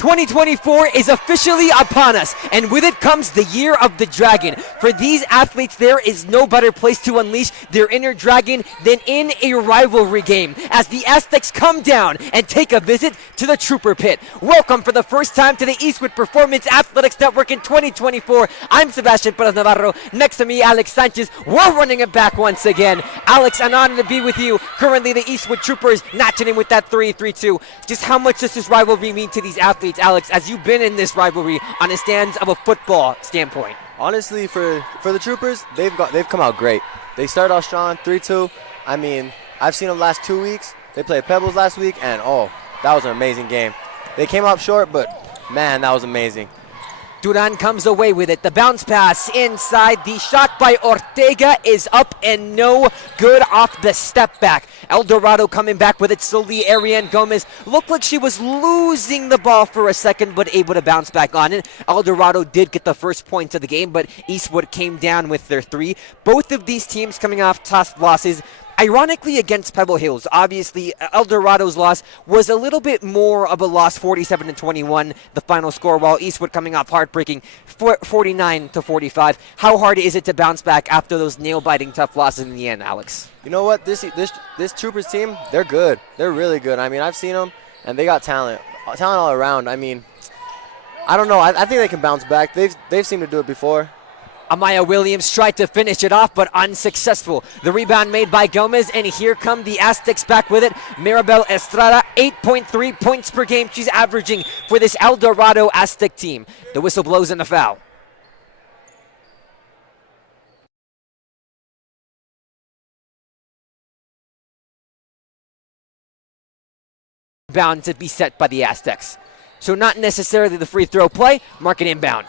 2024 is officially upon us, and with it comes the year of the dragon. For these athletes, there is no better place to unleash their inner dragon than in a rivalry game, as the Aztecs come down and take a visit to the Trooper Pit. Welcome for the first time to the Eastwood Performance Athletics Network in 2024. I'm Sebastian Perez Navarro. Next to me, Alex Sanchez. We're running it back once again. Alex, an honor to be with you. Currently, the Eastwood Troopers notching in with that 3-3-2. Just how much does this rivalry mean to these athletes, Alex, as you've been in this rivalry on the stands of a football standpoint? Honestly, for the Troopers, they've come out great. They started off strong, 3-2. I mean, I've seen them last 2 weeks. They played Pebbles last week, and that was an amazing game. They came up short, but man, that was amazing. Duran comes away with it. The bounce pass inside. The shot by Ortega is up and no good off the step back. El Dorado coming back with it slowly. Ariane Gomez looked like she was losing the ball for a second, but able to bounce back on it. El Dorado did get the first point of the game, but Eastwood came down with their 3. Both of these teams coming off tough losses. Ironically, against Pebble Hills, obviously El Dorado's loss was a little bit more of a loss, 47-21, the final score, while Eastwood coming off heartbreaking 49-45. How hard is it to bounce back after those nail-biting tough losses in the end, Alex? You know what? This Troopers team, they're good. They're really good. I mean, I've seen them, and they got talent all around. I mean, I don't know. I think they can bounce back. They've seemed to do it before. Amaya Williams tried to finish it off, but unsuccessful. The rebound made by Gomez, and here come the Aztecs back with it. Mirabel Estrada, 8.3 points per game she's averaging for this El Dorado Aztec team. The whistle blows and a foul. Bound to be set by the Aztecs. So not necessarily the free throw play, mark it inbound.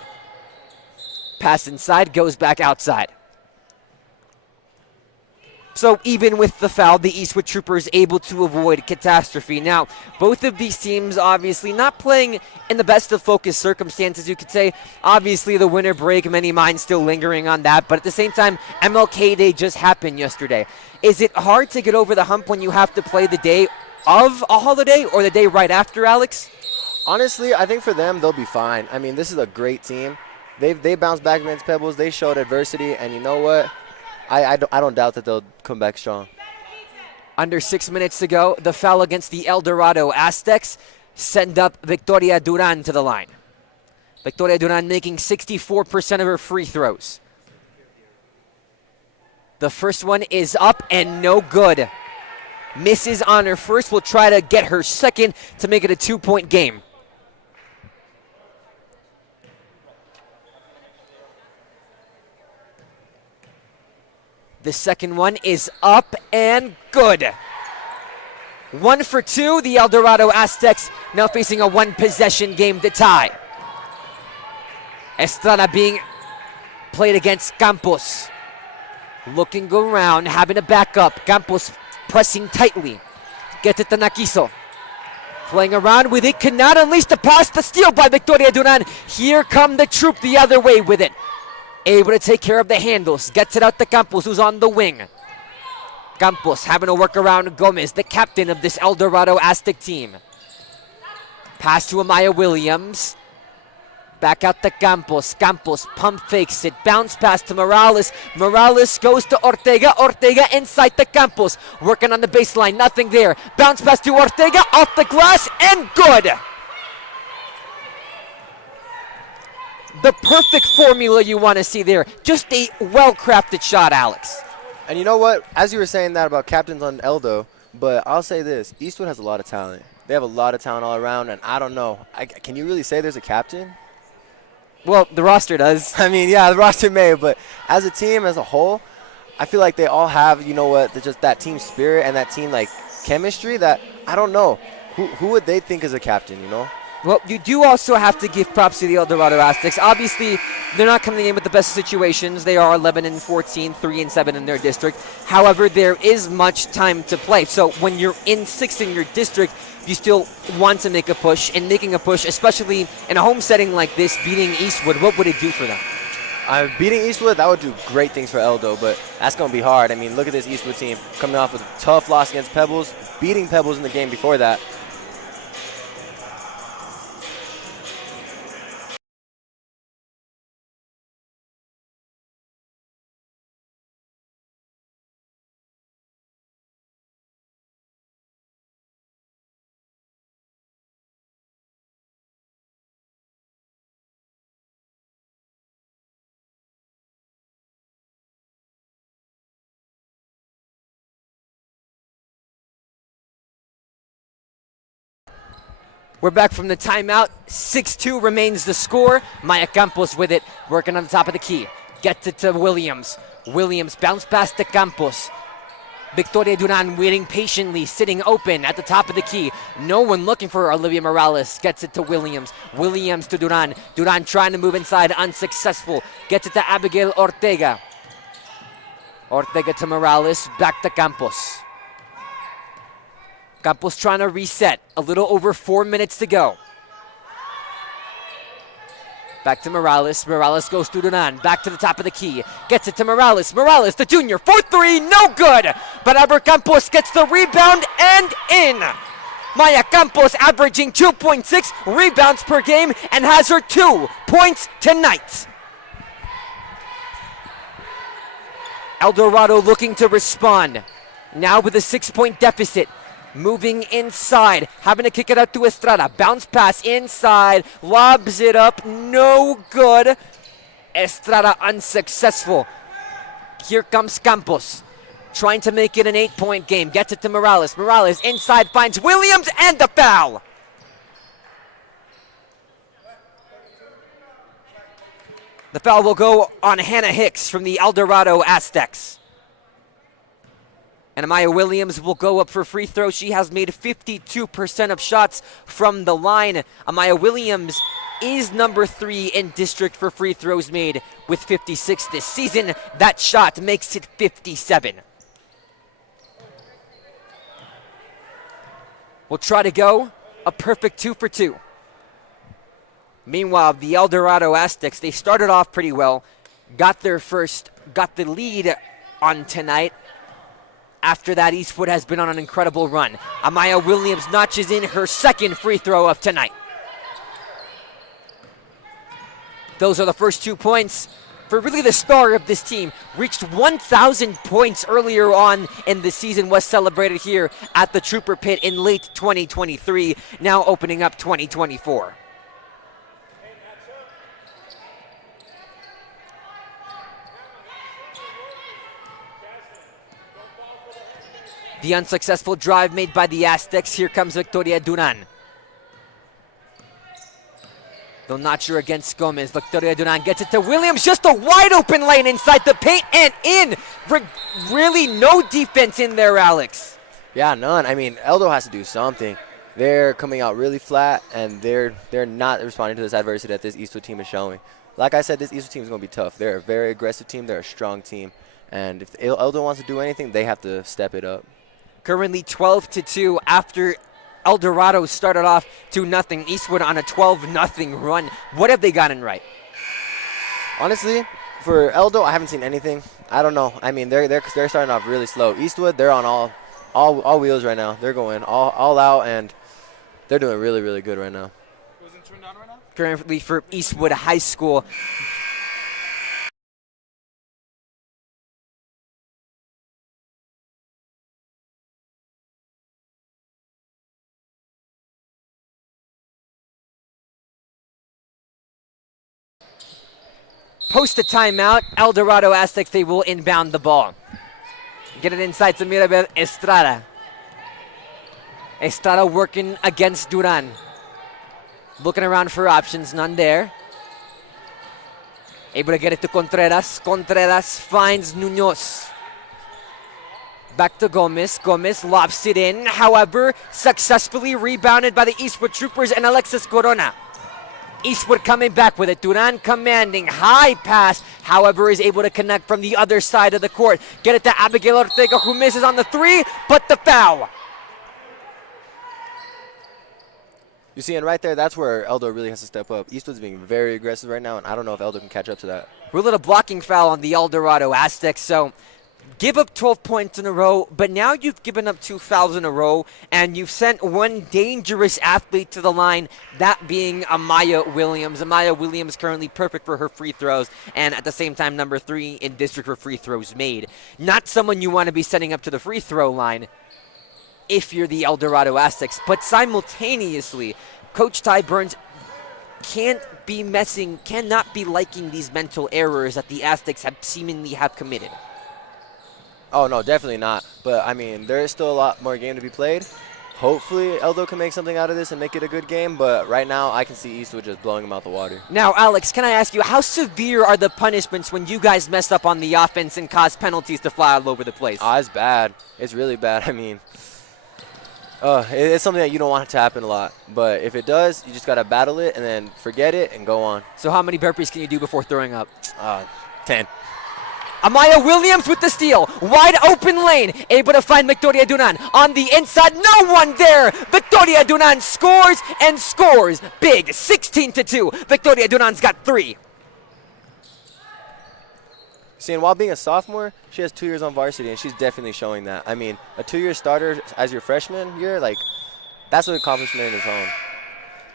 Pass inside, goes back outside. So even with the foul, the Eastwood Troopers able to avoid catastrophe. Now, both of these teams obviously not playing in the best of focus circumstances, you could say. Obviously, the winter break, many minds still lingering on that. But at the same time, MLK Day just happened yesterday. Is it hard to get over the hump when you have to play the day of a holiday or the day right after, Alex? Honestly, I think for them, they'll be fine. I mean, this is a great team. They bounced back against Pebbles. They showed adversity, and you know what? I don't doubt that they'll come back strong. Under 6 minutes to go, the foul against the El Dorado Aztecs send up Victoria Duran to the line. Victoria Duran making 64% of her free throws. The first one is up and no good. Misses on her first. Will try to get her second to make it a 2-point game. The second one is up and good. 1 for 2. The El Dorado Aztecs now facing a 1-possession game to tie. Estrada being played against Campos. Looking around, having to back up. Campos pressing tightly. Gets it to Naquiso. Playing around with it, cannot unleash the pass. The steal by Victoria Duran. Here come the troop the other way with it. Able to take care of the handles. Gets it out to Campos, who's on the wing. Campos having to work around Gomez, the captain of this El Dorado Aztec team. Pass to Amaya Williams. Back out to Campos. Campos pump fakes it. Bounce pass to Morales. Morales goes to Ortega. Ortega inside to Campos. Working on the baseline. Nothing there. Bounce pass to Ortega. Off the glass and good. The perfect formula you want to see there. Just a well-crafted shot, Alex. And you know what? As you were saying that about captains on Eldo, but I'll say this. Eastwood has a lot of talent. They have a lot of talent all around, and I don't know. Can you really say there's a captain? Well, the roster does. I mean, yeah, the roster may, but as a team, as a whole, I feel like they all have, you know what, just that team spirit and that team, like, chemistry that, I don't know. Who would they think is a captain, you know? Well, you do also have to give props to the El Dorado Aztecs. Obviously, they're not coming in with the best situations. They are 11-14, 3-7 in their district. However, there is much time to play. So when you're in 6th in your district, you still want to make a push. And making a push, especially in a home setting like this, beating Eastwood, what would it do for them? Beating Eastwood, that would do great things for Eldo, but that's going to be hard. I mean, look at this Eastwood team coming off with a tough loss against Pebbles, beating Pebbles in the game before that. We're back from the timeout. 6-2 remains the score. Maya Campos with it, working on the top of the key. Gets it to Williams. Williams bounce pass to Campos. Victoria Duran waiting patiently, sitting open at the top of the key. No one looking for Olivia Morales. Gets it to Williams. Williams to Duran. Duran trying to move inside, unsuccessful. Gets it to Abigail Ortega. Ortega to Morales, back to Campos. Campos trying to reset. A little over 4 minutes to go. Back to Morales. Morales goes to Duran. Back to the top of the key. Gets it to Morales. Morales, the junior. 4-3, no good. But Aber Campos gets the rebound and in. Maya Campos averaging 2.6 rebounds per game and has her 2 points tonight. El Dorado looking to respond. Now with a 6-point deficit. Moving inside, having to kick it out to Estrada. Bounce pass inside, lobs it up, no good. Estrada unsuccessful. Here comes Campos, trying to make it an 8-point game. Gets it to Morales. Morales inside finds Williams and the foul. The foul will go on Hannah Hicks from the El Dorado Aztecs. And Amaya Williams will go up for free throw. She has made 52% of shots from the line. Amaya Williams is number 3 in district for free throws made with 56 this season. That shot makes it 57. We'll try to go a perfect 2 for 2. Meanwhile, the El Dorado Aztecs, they started off pretty well, got the lead on tonight. After that, Eastwood has been on an incredible run. Amaya Williams notches in her second free throw of tonight. Those are the first 2 points for really the star of this team. Reached 1,000 points earlier on in the season, was celebrated here at the Trooper Pit in late 2023, now opening up 2024. The unsuccessful drive made by the Aztecs. Here comes Victoria Duran. They'll notch her against Gomez. Victoria Duran gets it to Williams. Just a wide open lane inside the paint and in. Really no defense in there, Alex. Yeah, none. I mean, Eldo has to do something. They're coming out really flat, and they're not responding to this adversity that this Eastwood team is showing. Like I said, this Eastwood team is going to be tough. They're a very aggressive team. They're a strong team. And if Eldo wants to do anything, they have to step it up. Currently 12-2 after El Dorado started off 2-0. Eastwood on a 12-0 run. What have they gotten right? Honestly, for Eldo, I haven't seen anything. I don't know. I mean, they're starting off really slow. Eastwood, they're on all wheels right now. They're going all out, and they're doing really, really good right now. Who's in turn down right now? Currently for Eastwood High School. Post a timeout, El Dorado Aztecs, they will inbound the ball. Get it inside to Mirabel Estrada. Estrada working against Duran. Looking around for options, none there. Able to get it to Contreras. Contreras finds Munoz. Back to Gomez. Gomez lobs it in, however, successfully rebounded by the Eastwood Troopers and Alexis Corona. Eastwood coming back with it. Duran commanding. High pass, however, is able to connect from the other side of the court. Get it to Abigail Ortega, who misses on the 3, but the foul. You see, and right there, that's where Eldo really has to step up. Eastwood's being very aggressive right now, and I don't know if Eldo can catch up to that. We're a little blocking foul on the El Dorado Aztecs, so give up 12 points in a row, but now you've given up 2 fouls in a row, and you've sent one dangerous athlete to the line, that being Amaya Williams. Amaya Williams currently perfect for her free throws, and at the same time, number 3 in district for free throws made. Not someone you want to be setting up to the free throw line if you're the El Dorado Aztecs, but simultaneously, Coach Ty Burns cannot be liking these mental errors that the Aztecs seemingly have committed. Oh, no, definitely not. But, I mean, there is still a lot more game to be played. Hopefully, Eldo can make something out of this and make it a good game, but right now I can see Eastwood just blowing them out the water. Now, Alex, can I ask you, how severe are the punishments when you guys messed up on the offense and caused penalties to fly all over the place? It's bad. It's really bad. I mean, it's something that you don't want to happen a lot, but if it does, you just got to battle it and then forget it and go on. So how many burpees can you do before throwing up? 10. Amaya Williams with the steal. Wide open lane. Able to find Victoria Dunan. On the inside, no one there. Victoria Dunan scores and scores. Big, 16-2. Victoria Dunan's got 3. See, and while being a sophomore, she has 2 years on varsity, and she's definitely showing that. I mean, a 2-year starter as your freshman year, like, that's an accomplishment in its own.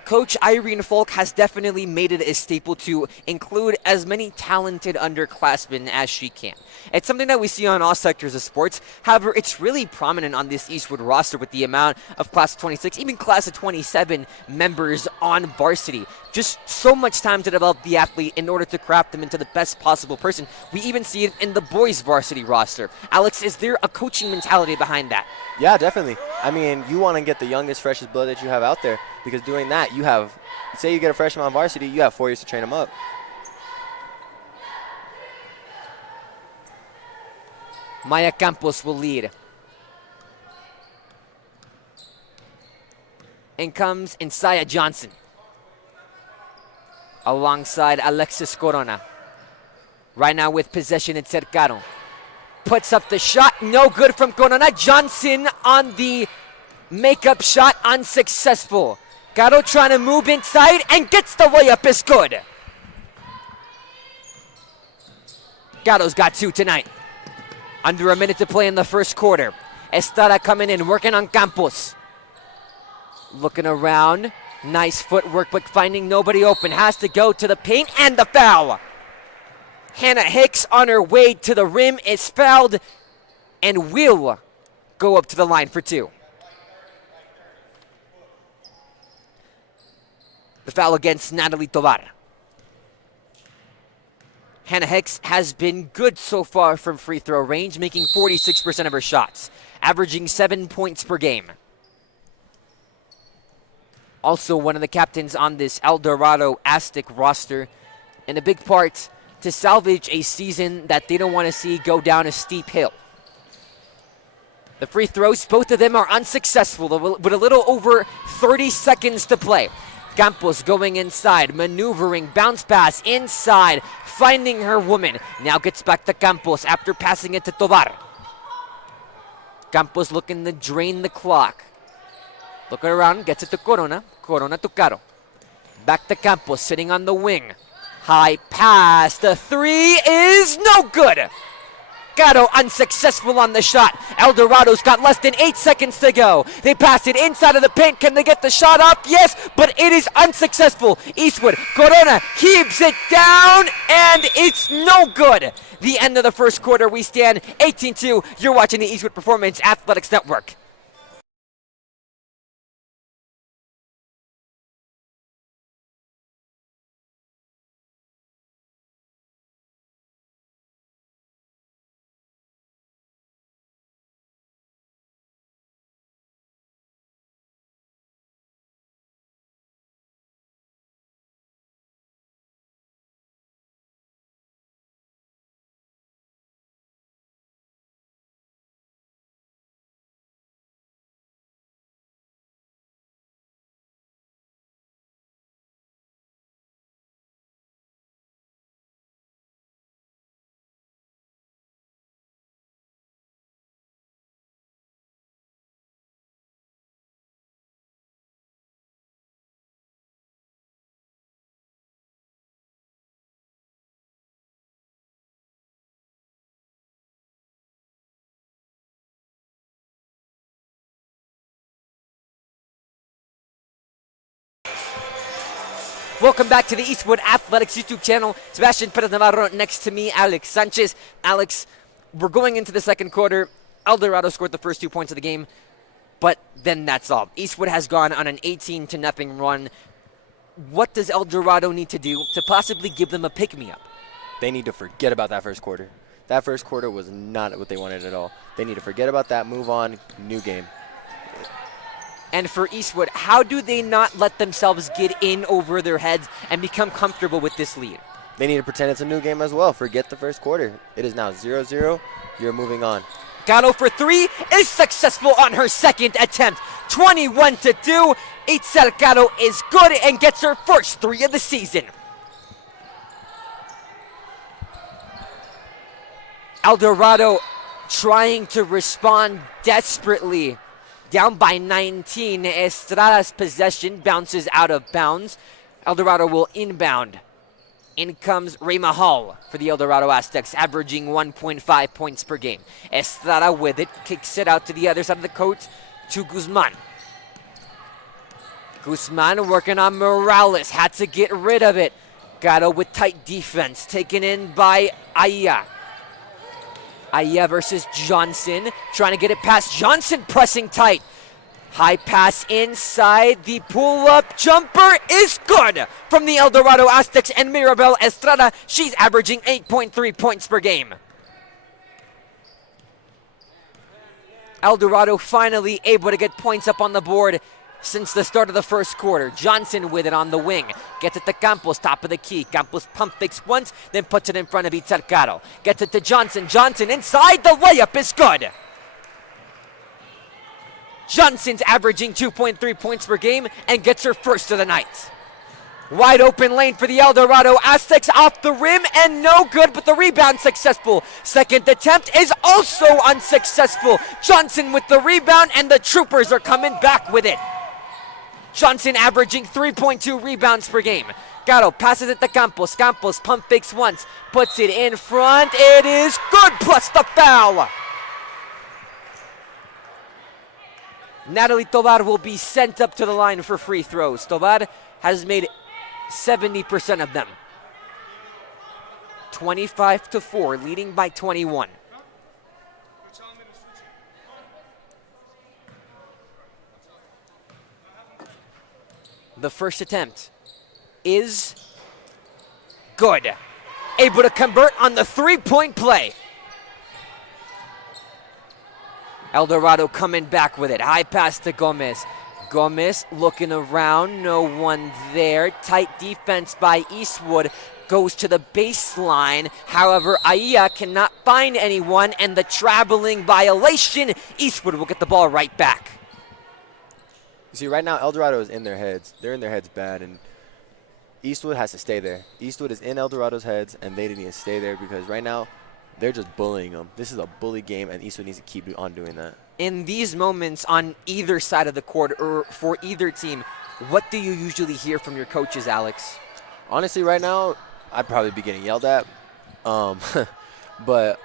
Coach Irene Folk has definitely made it a staple to include as many talented underclassmen as she can. It's something that we see on all sectors of sports. However, it's really prominent on this Eastwood roster with the amount of class of 26, even class of 27 members on varsity. Just so much time to develop the athlete in order to craft them into the best possible person. We even see it in the boys varsity roster. Alex, is there a coaching mentality behind that? Yeah, definitely. I mean, you want to get the youngest, freshest blood that you have out there, because doing that, you have, say you get a freshman on varsity, you have 4 years to train them up. Maya Campos will lead. In comes Insaya Johnson. Alongside Alexis Corona. Right now with possession, it's Cercano. Puts up the shot, no good from Corona. Johnson on the makeup shot, unsuccessful. Caro trying to move inside and gets the layup, is good. Caro's got 2 tonight. Under a minute to play in the first quarter. Estrada coming in, working on Campos. Looking around. Nice footwork, but finding nobody open. Has to go to the paint, and the foul. Hannah Hicks on her way to the rim is fouled and will go up to the line for 2. The foul against Natalie Tovar. Hannah Hicks has been good so far from free throw range, making 46% of her shots, averaging 7 points per game. Also one of the captains on this El Dorado Aztec roster, and a big part to salvage a season that they don't want to see go down a steep hill. The free throws, both of them are unsuccessful with a little over 30 seconds to play. Campos going inside, maneuvering, bounce pass inside, finding her woman. Now gets back to Campos after passing it to Tovar. Campos looking to drain the clock. Looking around, gets it to Corona. Corona to Caro. Back to Campos, sitting on the wing. High pass, the 3 is no good. Caro unsuccessful on the shot. El Dorado's got less than 8 seconds to go. They pass it inside of the paint. Can they get the shot off? Yes, but it is unsuccessful. Eastwood, Corona keeps it down, and it's no good. The end of the first quarter, we stand 18-2. You're watching the Eastwood Performance Athletics Network. Welcome back to the Eastwood Athletics YouTube channel. Sebastian Perez Navarro next to me, Alex Sanchez. Alex, we're going into the second quarter. El Dorado scored the first 2 points of the game, but then that's all. Eastwood has gone on an 18-0 run. What does El Dorado need to do to possibly give them a pick-me-up? They need to forget about that first quarter. That first quarter was not what they wanted at all. They need to forget about that, move on, new game. And for Eastwood, how do they not let themselves get in over their heads and become comfortable with this lead? They need to pretend it's a new game as well. Forget the first quarter. It is now 0-0. You're moving on. Gatto for three is successful on her second attempt. 21-2. Itzel Gatto is good and gets her first three of the season. El Dorado trying to respond desperately. Down by 19. Estrada's possession bounces out of bounds. El Dorado will inbound. In comes Ray Mahal for the El Dorado Aztecs, averaging 1.5 points per game. Estrada with it, kicks it out to the other side of the court to Guzman. Guzman working on Morales, had to get rid of it. Gatto with tight defense, taken in by Aya. Aya versus Johnson, trying to get it past Johnson, pressing tight. High pass inside, the pull-up jumper is good from the El Dorado Aztecs and Mirabel Estrada. She's averaging 8.3 points per game. El Dorado finally able to get points up on the board since the start of the first quarter. Johnson with it on the wing. Gets it to Campos, top of the key. Campos pump fakes once, then puts it in front of Itzel. Gets it to Johnson. Johnson inside, the layup is good. Johnson's averaging 2.3 points per game and gets her first of the night. Wide open lane for the El Dorado Aztecs, off the rim and no good, but the rebound successful. Second attempt is also unsuccessful. Johnson with the rebound and the Troopers are coming back with it. Johnson averaging 3.2 rebounds per game. Gatto passes it to Campos. Campos pump fakes once, puts it in front. It is good, plus the foul. Natalie Tovar will be sent up to the line for free throws. Tovar has made 70% of them. 25-4, leading by 21. The first attempt is good. Able to convert on the three-point play. El Dorado coming back with it. High pass to Gomez. Gomez looking around, no one there. Tight defense by Eastwood. Goes to the baseline. However, Aya cannot find anyone, and the traveling violation. Eastwood will get the ball right back. You see, right now, El Dorado is in their heads. They're in their heads bad, and Eastwood has to stay there. Eastwood is in El Dorado's heads, and they need to stay there because right now, they're just bullying them. This is a bully game, and Eastwood needs to keep on doing that. In these moments on either side of the court or for either team, what do you usually hear from your coaches, Alex? Honestly, right now, I'd probably be getting yelled at. But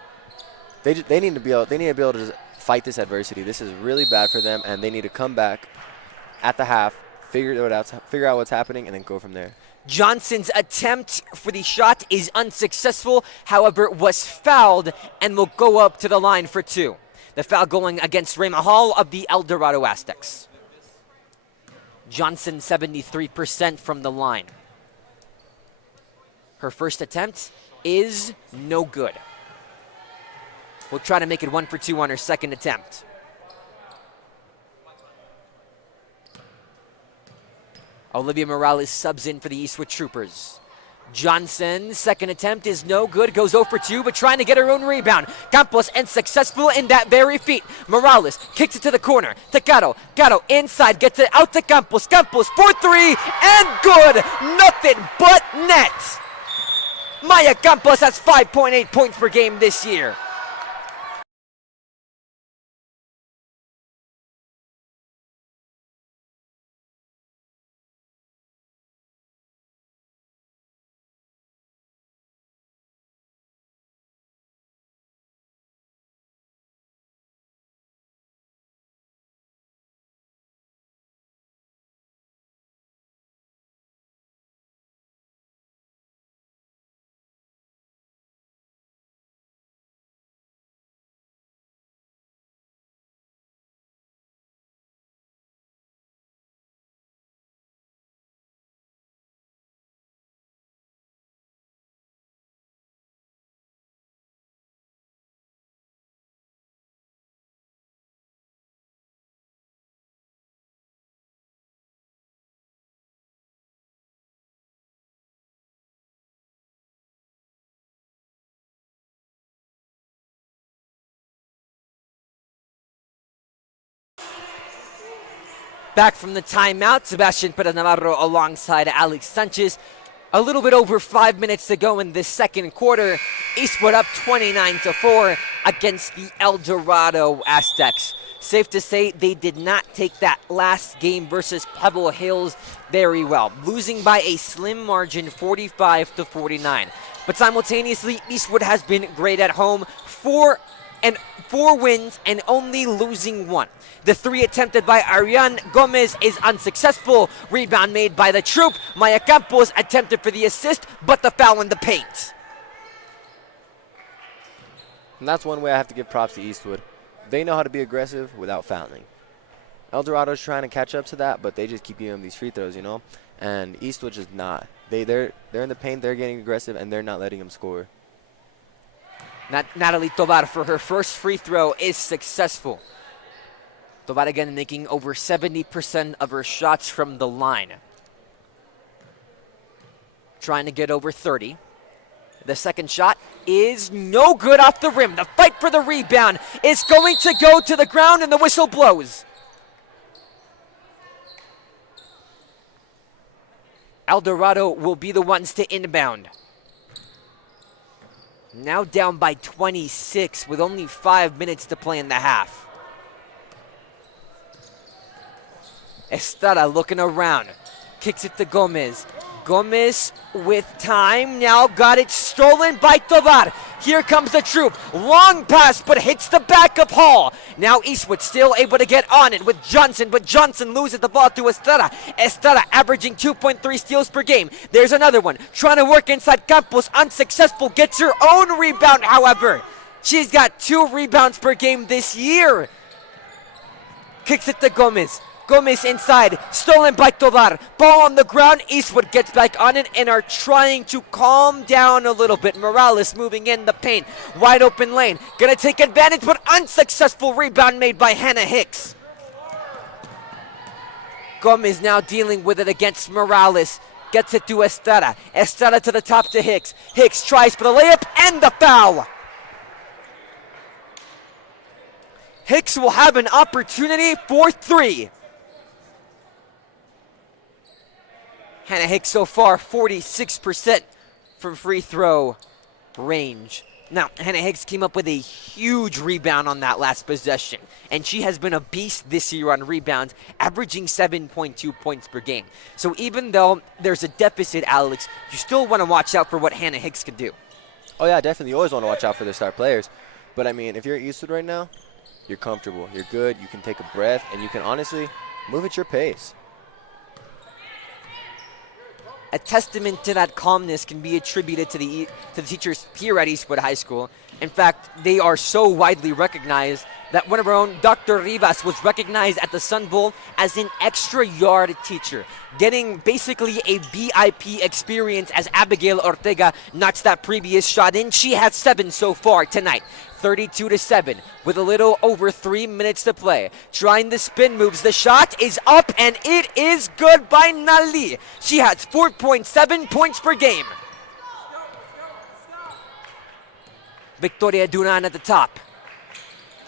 they need to be able to just fight this adversity. This is really bad for them, and they need to come back at the half, figure out what's happening, and then go from there. Johnson's attempt for the shot is unsuccessful, however, was fouled and will go up to the line for two. The foul going against Ray Mahal of the El Dorado Aztecs. Johnson 73% from the line. Her first attempt is no good. We'll try to make it 1 for 2 on her second attempt. Olivia Morales subs in for the Eastwood Troopers. Johnson, second attempt is no good, goes 0 for 2, but trying to get her own rebound. Campos and successful in that very feat. Morales kicks it to the corner. To Gatto. Gatto inside, gets it out to Campos. Campos for 3, and good! Nothing but net! Maya Campos has 5.8 points per game this year. back from the timeout. Sebastian Perez Navarro alongside Alex Sanchez. A little bit over 5 minutes to go in this second quarter. Eastwood up 29-4 against the El Dorado Aztecs. Safe to say they did not take that last game versus Pebble Hills very well, losing by a slim margin 45-49. But simultaneously, Eastwood has been great at home. Four wins and only losing one. The three attempted by Ariane Gomez is unsuccessful. Rebound made by the Troop. Maya Campos attempted for the assist, but the foul in the paint. And that's one way I have to give props to Eastwood. They know how to be aggressive without fouling. El Dorado's trying to catch up to that, but they just keep giving them these free throws, you know? And Eastwood just not. They're in the paint, they're getting aggressive, and they're not letting them score. Natalie Tovar for her first free throw is successful. Tovar again making over 70% of her shots from the line. Trying to get over 30. The second shot is no good off the rim. The fight for the rebound is going to go to the ground and the whistle blows. El Dorado will be the ones to inbound. Now down by 26 with only 5 minutes to play in the half. Estrada looking around. Kicks it to Gomez. Gomez with time. Now got it stolen by Tovar. Here comes the Troop. Long pass, but hits the back of Hall. Now Eastwood still able to get on it with Johnson, but Johnson loses the ball to Estrada. Estrada averaging 2.3 steals per game. There's another one. Trying to work inside Campos. Unsuccessful. Gets her own rebound, however. She's got 2 rebounds per game this year. Kicks it to Gomez. Gomez inside, stolen by Tovar. Ball on the ground, Eastwood gets back on it and are trying to calm down a little bit. Morales moving in the paint, wide open lane. Gonna take advantage, but unsuccessful rebound made by Hannah Hicks. Gomez now dealing with it against Morales. Gets it to Estrada. Estrada to the top to Hicks. Hicks tries for the layup and the foul. Hicks will have an opportunity for 3. Hannah Hicks so far 46% from free throw range. Now, Hannah Hicks came up with a huge rebound on that last possession, and she has been a beast this year on rebounds, averaging 7.2 points per game. So even though there's a deficit, Alex, you still want to watch out for what Hannah Hicks can do. Oh, yeah, definitely. You always want to watch out for their star players. But, I mean, if you're at Eastwood right now, you're comfortable. You're good. You can take a breath, and you can honestly move at your pace. A testament to that calmness can be attributed to the teachers here at Eastwood High School. In fact, they are so widely recognized that one of our own, Dr. Rivas, was recognized at the Sun Bowl as an extra yard teacher, getting basically a VIP experience as Abigail Ortega knocks that previous shot in. She has 7 so far tonight. 32-7 with a little over 3 minutes to play. Trying the spin moves. The shot is up and it is good by Nali. She has 4.7 points per game. Victoria Duran at the top.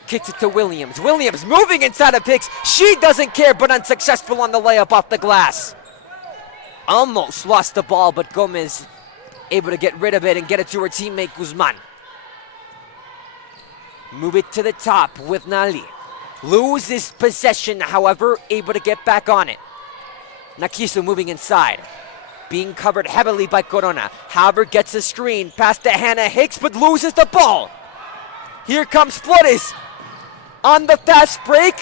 Kicks it to Williams. Williams moving inside of Hicks. She doesn't care, but unsuccessful on the layup off the glass. Almost lost the ball, but Gomez able to get rid of it and get it to her teammate Guzman. Move it to the top with Nali. Loses possession, however, able to get back on it. Nakiso moving inside. Being covered heavily by Corona. Halbert gets a screen. Pass to Hannah Hicks, but loses the ball. Here comes Flores on the fast break,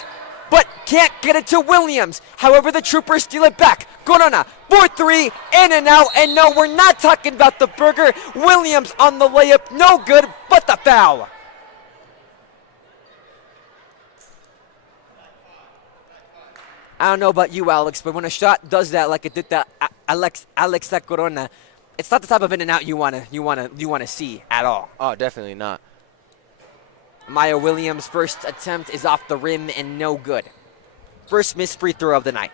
but can't get it to Williams. However, the Troopers steal it back. Corona, 4-3, in and out. And no, we're not talking about the burger. Williams on the layup, no good, but the foul. I don't know about you, Alex, but when a shot does that, like it did that Alexa Corona, it's not the type of in and out you wanna see at all. Oh, definitely not. Maya Williams' first attempt is off the rim and no good. First missed free throw of the night.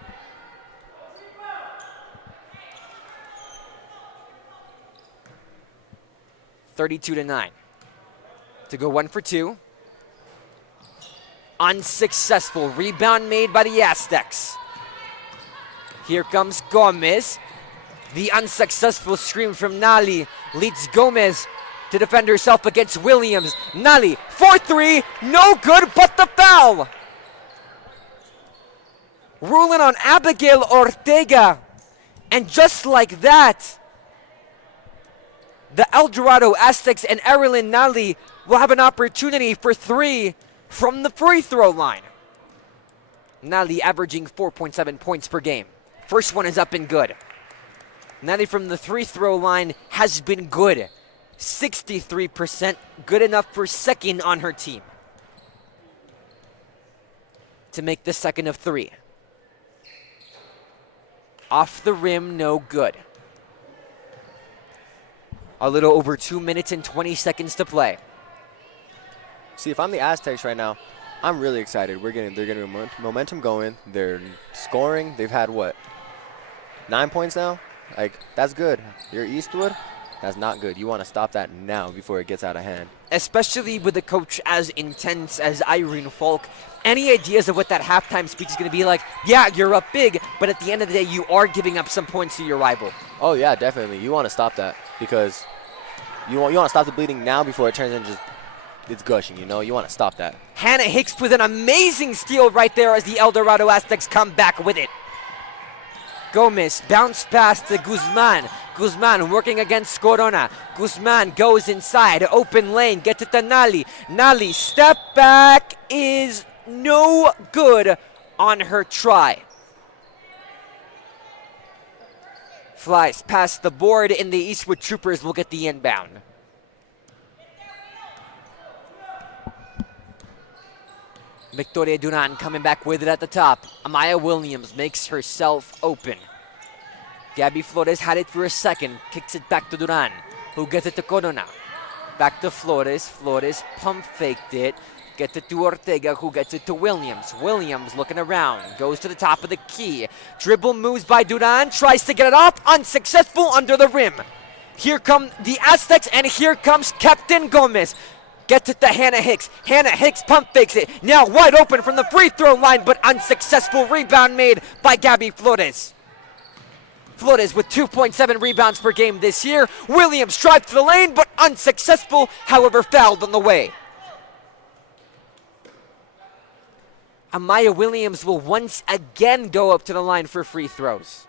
(32-9) to go 1 for 2. Unsuccessful rebound made by the Aztecs. Here comes Gomez. The unsuccessful screen from Nali leads Gomez to defend herself against Williams. Nali, 4-3, no good, but the foul. Ruling on Abigail Ortega. And just like that, the El Dorado Aztecs and Erilyn Nali will have an opportunity for 3 from the free throw line. Nali averaging 4.7 points per game. First one is up and good. Nali from the free throw line has been good. 63%, good enough for second on her team to make the second of 3. Off the rim, no good. A little over 2 minutes and 20 seconds to play. See, if I'm the Aztecs right now, I'm really excited. They're getting momentum going. They're scoring. They've had what? 9 points now? Like, that's good. You're Eastwood. That's not good. You want to stop that now before it gets out of hand. Especially with a coach as intense as Irene Falk. Any ideas of what that halftime speech is going to be like? Yeah, you're up big, but at the end of the day, you are giving up some points to your rival. Oh, yeah, definitely. You want to stop that because you want to stop the bleeding now before it turns into it's gushing, you know? You want to stop that. Hannah Hicks with an amazing steal right there as the El Dorado Aztecs come back with it. Gomez bounce pass to Guzman. Guzman working against Corona. Guzman goes inside, open lane, gets it to Nali. Nali, step back is no good on her try. Flies past the board, and the Eastwood Troopers will get the inbound. Victoria Duran coming back with it at the top. Amaya Williams makes herself open. Gabby Flores had it for a second. Kicks it back to Duran, who gets it to Corona. Back to Flores. Flores pump faked it. Gets it to Ortega, who gets it to Williams. Williams looking around. Goes to the top of the key. Dribble moves by Duran. Tries to get it off. Unsuccessful under the rim. Here come the Aztecs, and here comes Captain Gomez. Gets it to Hannah Hicks. Hannah Hicks pump fakes it. Now wide open from the free throw line, but unsuccessful rebound made by Gabby Flores. Flores with 2.7 rebounds per game this year. Williams drives to the lane, but unsuccessful, however fouled on the way. Amaya Williams will once again go up to the line for free throws.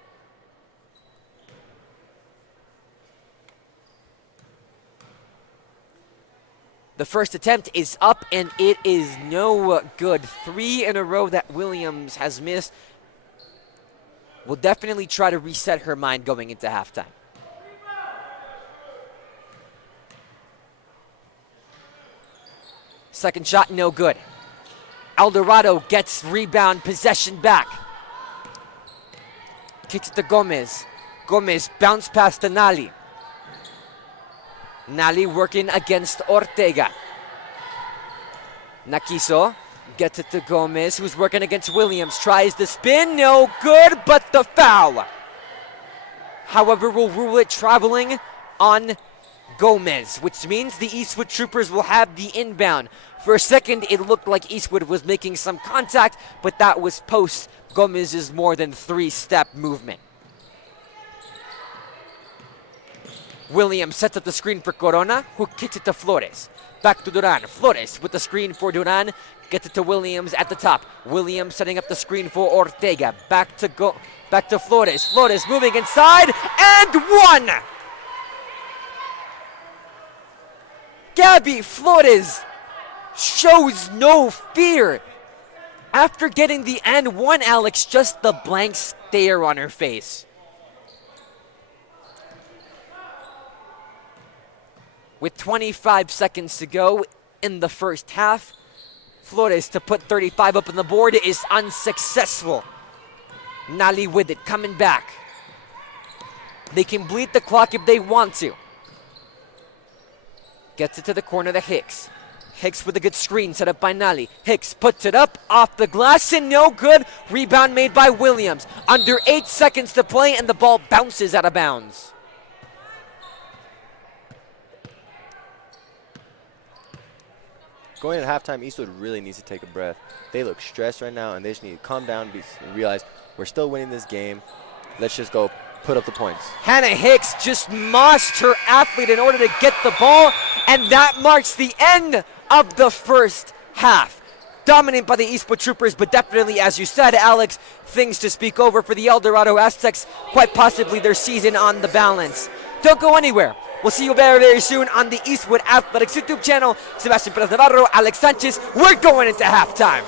The first attempt is up, and it is no good. 3 in a row that Williams has missed. Will definitely try to reset her mind going into halftime. Second shot, no good. El Dorado gets rebound possession back. Kicks it to Gomez. Gomez bounce pass to Nali. Nali working against Ortega. Nakiso gets it to Gomez, who's working against Williams. Tries the spin, no good, but the foul. However, we'll rule it traveling on Gomez, which means the Eastwood Troopers will have the inbound. For a second, it looked like Eastwood was making some contact, but that was post Gomez's more than 3-step movement. Williams sets up the screen for Corona, who kicks it to Flores. Back to Duran. Flores with the screen for Duran. Gets it to Williams at the top. Williams setting up the screen for Ortega. Back to Flores. Flores moving inside, and one! Gabby Flores shows no fear. After getting the and one, Alex, just the blank stare on her face. With 25 seconds to go in the first half, Flores to put 35 up on the board is unsuccessful. Nali with it, coming back. They can bleed the clock if they want to. Gets it to the corner to Hicks. Hicks with a good screen set up by Nali. Hicks puts it up off the glass and no good. Rebound made by Williams. Under 8 seconds to play and the ball bounces out of bounds. Going into halftime, Eastwood really needs to take a breath. They look stressed right now, and they just need to calm down and realize we're still winning this game. let's just go put up the points. Hannah Hicks just mossed her athlete in order to get the ball, and that marks the end of the first half. Dominant by the Eastwood Troopers, but definitely, as you said, Alex, things to speak over for the El Dorado Aztecs, quite possibly their season on the balance. Don't go anywhere. We'll see you very, very soon on the Eastwood Athletics YouTube channel. Sebastian Perez Navarro, Alex Sanchez. We're going into halftime.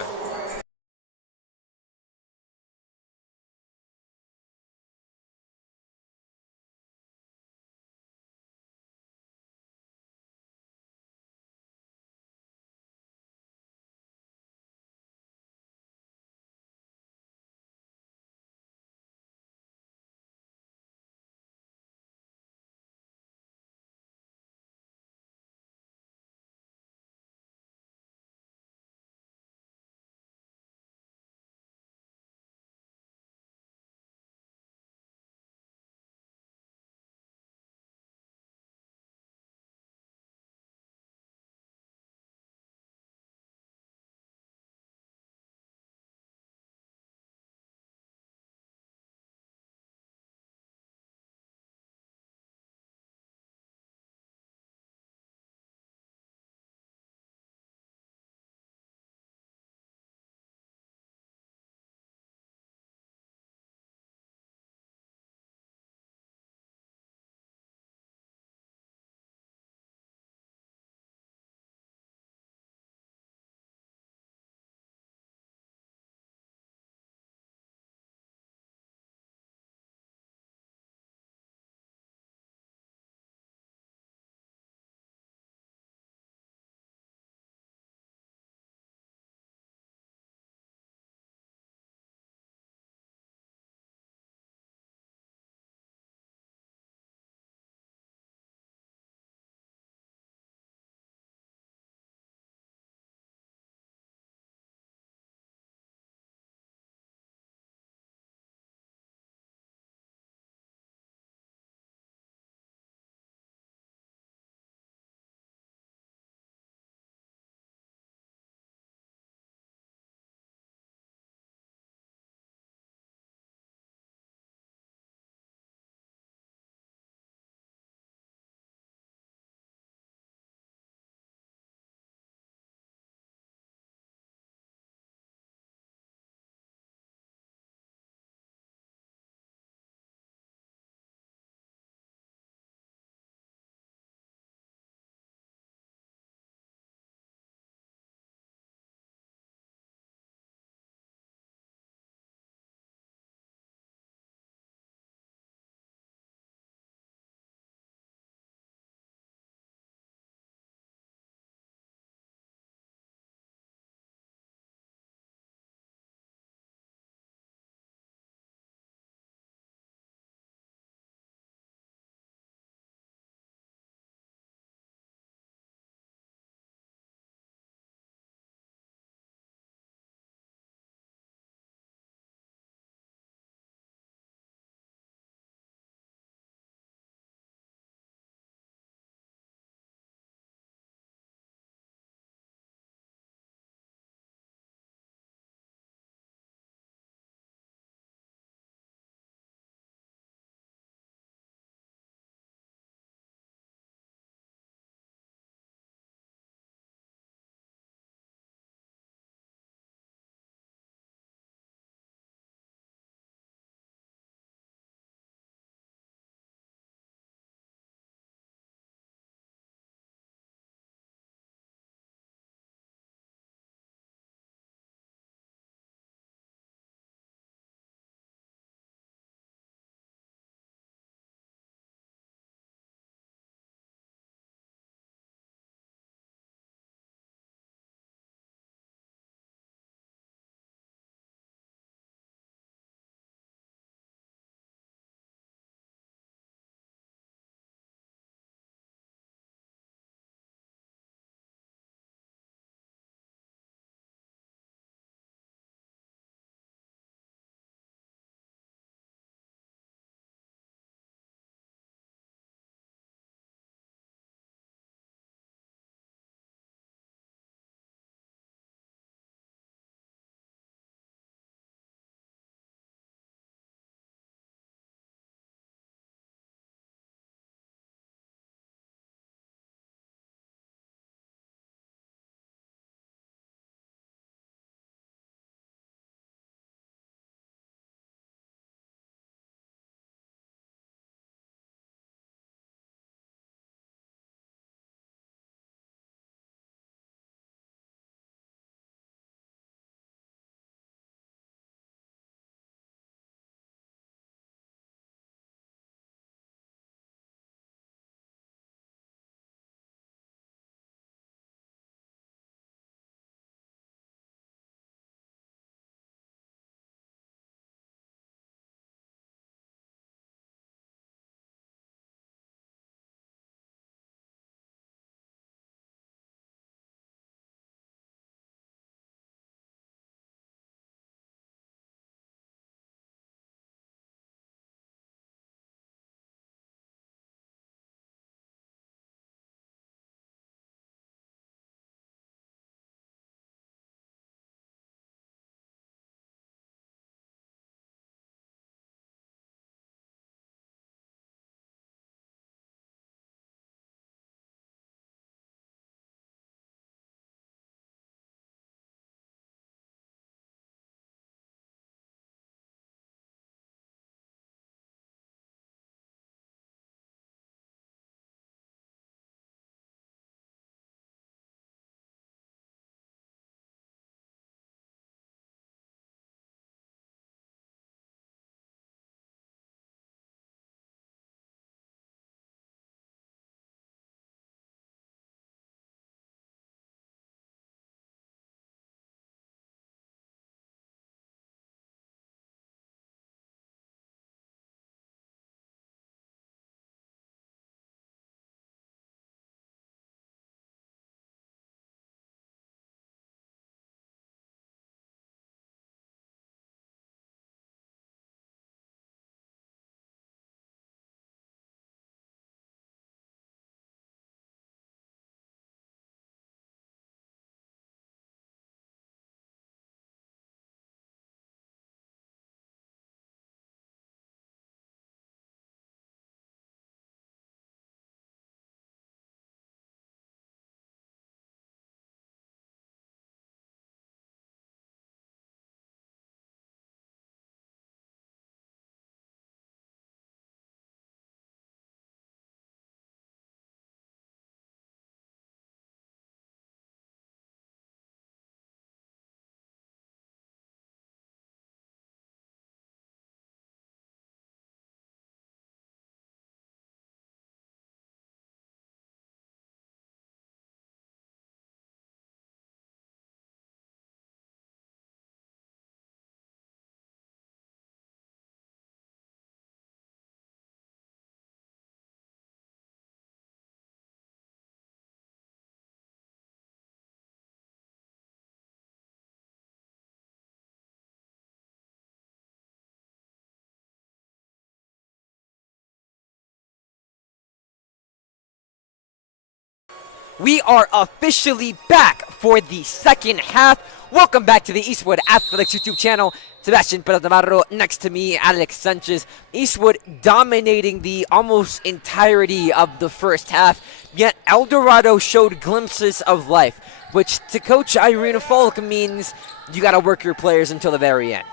We are officially back for the second half. Welcome back to the Eastwood Athletics YouTube channel. Sebastian Perez Navarro next to me, Alex Sanchez. Eastwood dominating the almost entirety of the first half, yet El Dorado showed glimpses of life, which to Coach Irene Falk means you got to work your players until the very end.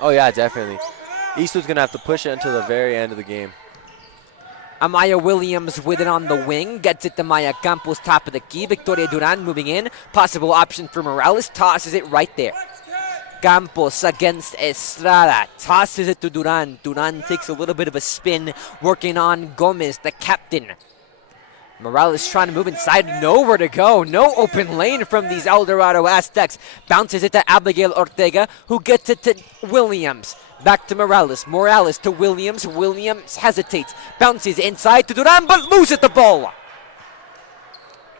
Oh, yeah, definitely. Eastwood's going to have to push it until the very end of the game. Amaya Williams with it on the wing. Gets it to Maya Campos, top of the key. Victoria Duran moving in. Possible option for Morales. Tosses it right there. Campos against Estrada. Tosses it to Duran. Duran takes a little bit of a spin. Working on Gomez, the captain. Morales trying to move inside. Nowhere to go. No open lane from these El Dorado Aztecs. Bounces it to Abigail Ortega, who gets it to Williams. Back to Morales. Morales to Williams. Williams hesitates. Bounces inside to Duran, but loses the ball.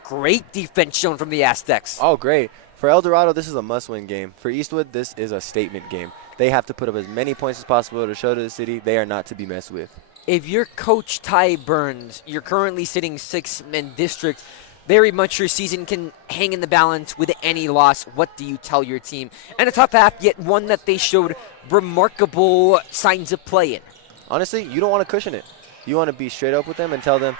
Great defense shown from the Aztecs. Oh, great. For El Dorado, this is a must-win game. For Eastwood, this is a statement game. They have to put up as many points as possible to show to the city they are not to be messed with. If you're Coach Ty Burns, you're currently sitting 6th in district. Very much your season can hang in the balance with any loss. What do you tell your team? And a tough half, yet one that they showed remarkable signs of play in. Honestly, you don't want to cushion it. You want to be straight up with them and tell them,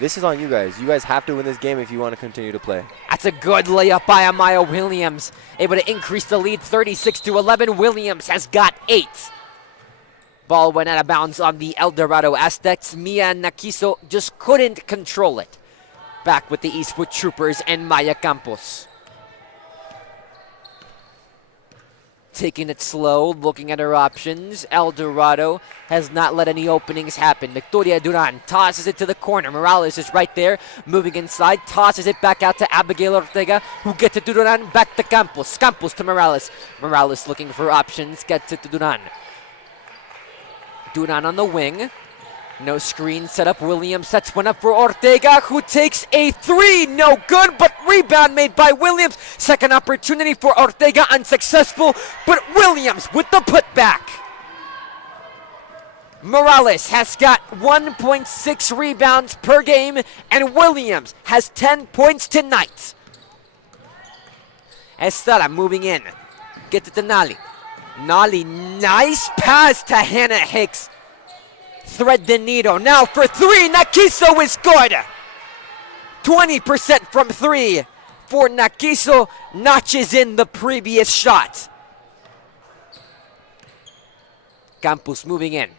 this is on you guys. You guys have to win this game if you want to continue to play. That's a good layup by Amaya Williams. Able to increase the lead 36-11. Williams has got 8. Ball went out of bounds on the El Dorado Aztecs. Mia Nakiso just couldn't control it. Back with the Eastwood Troopers and Maya Campos. Taking it slow, looking at her options. El Dorado has not let any openings happen. Victoria Duran tosses it to the corner. Morales is right there, moving inside, tosses it back out to Abigail Ortega, who gets it to Duran, back to Campos. Campos to Morales. Morales looking for options, gets it to Duran. Duran on the wing. No screen set up. Williams sets one up for Ortega, who takes a 3. No good, but rebound made by Williams. Second opportunity for Ortega, unsuccessful, but Williams with the putback. Morales has got 1.6 rebounds per game, and Williams has 10 points tonight. Estrada moving in. Gets it to Nali. Nali, nice pass to Hannah Hicks. Thread the needle. Now for 3. Nakiso is good. 20% from 3 for Nakiso. Notches in the previous shot. Campos moving in.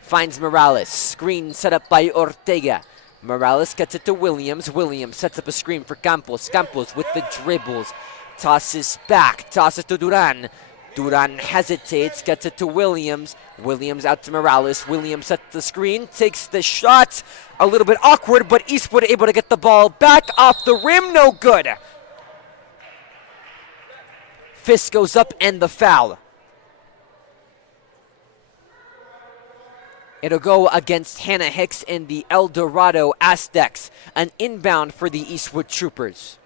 Finds Morales. Screen set up by Ortega. Morales gets it to Williams. Williams sets up a screen for Campos. Campos with the dribbles. Tosses back. Tosses to Duran. Duran hesitates, gets it to Williams. Williams out to Morales. Williams sets the screen, takes the shot. A little bit awkward, but Eastwood able to get the ball back off the rim. No good. Fist goes up and the foul. It'll go against Hannah Hicks and the El Dorado Aztecs. An inbound for the Eastwood Troopers.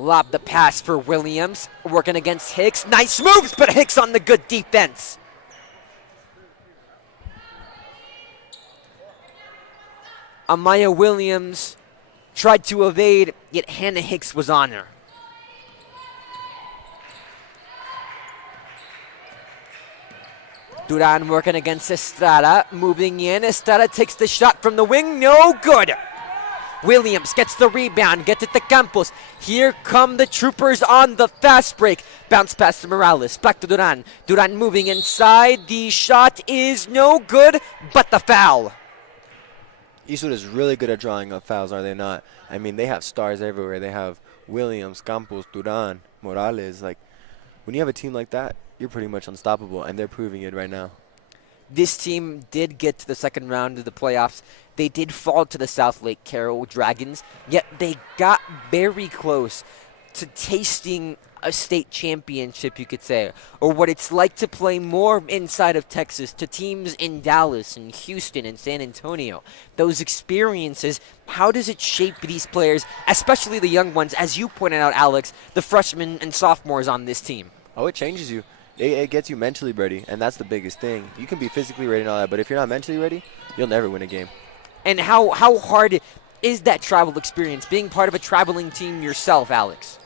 Lob the pass for Williams, working against Hicks. Nice moves, but Hicks on the good defense. Amaya Williams tried to evade, yet Hannah Hicks was on her. Duran working against Estrada, moving in. Estrada takes the shot from the wing, no good. Williams gets the rebound, gets it to Campos. Here come the Troopers on the fast break. Bounce pass to Morales, back to Duran. Duran moving inside. The shot is no good, but the foul. Eastwood is really good at drawing up fouls, are they not? I mean, they have stars everywhere. They have Williams, Campos, Duran, Morales. Like, when you have a team like that, you're pretty much unstoppable, and they're proving it right now. This team did get to the second round of the playoffs. They did fall to the South Lake Carroll Dragons, yet they got very close to tasting a state championship, you could say, or what it's like to play more inside of Texas to teams in Dallas and Houston and San Antonio. Those experiences, how does it shape these players, especially the young ones, as you pointed out, Alex, the freshmen and sophomores on this team? Oh, it changes you. It gets you mentally ready, and that's the biggest thing. You can be physically ready and all that, but if you're not mentally ready, you'll never win a game. And how hard is that travel experience, being part of a traveling team yourself, Alex?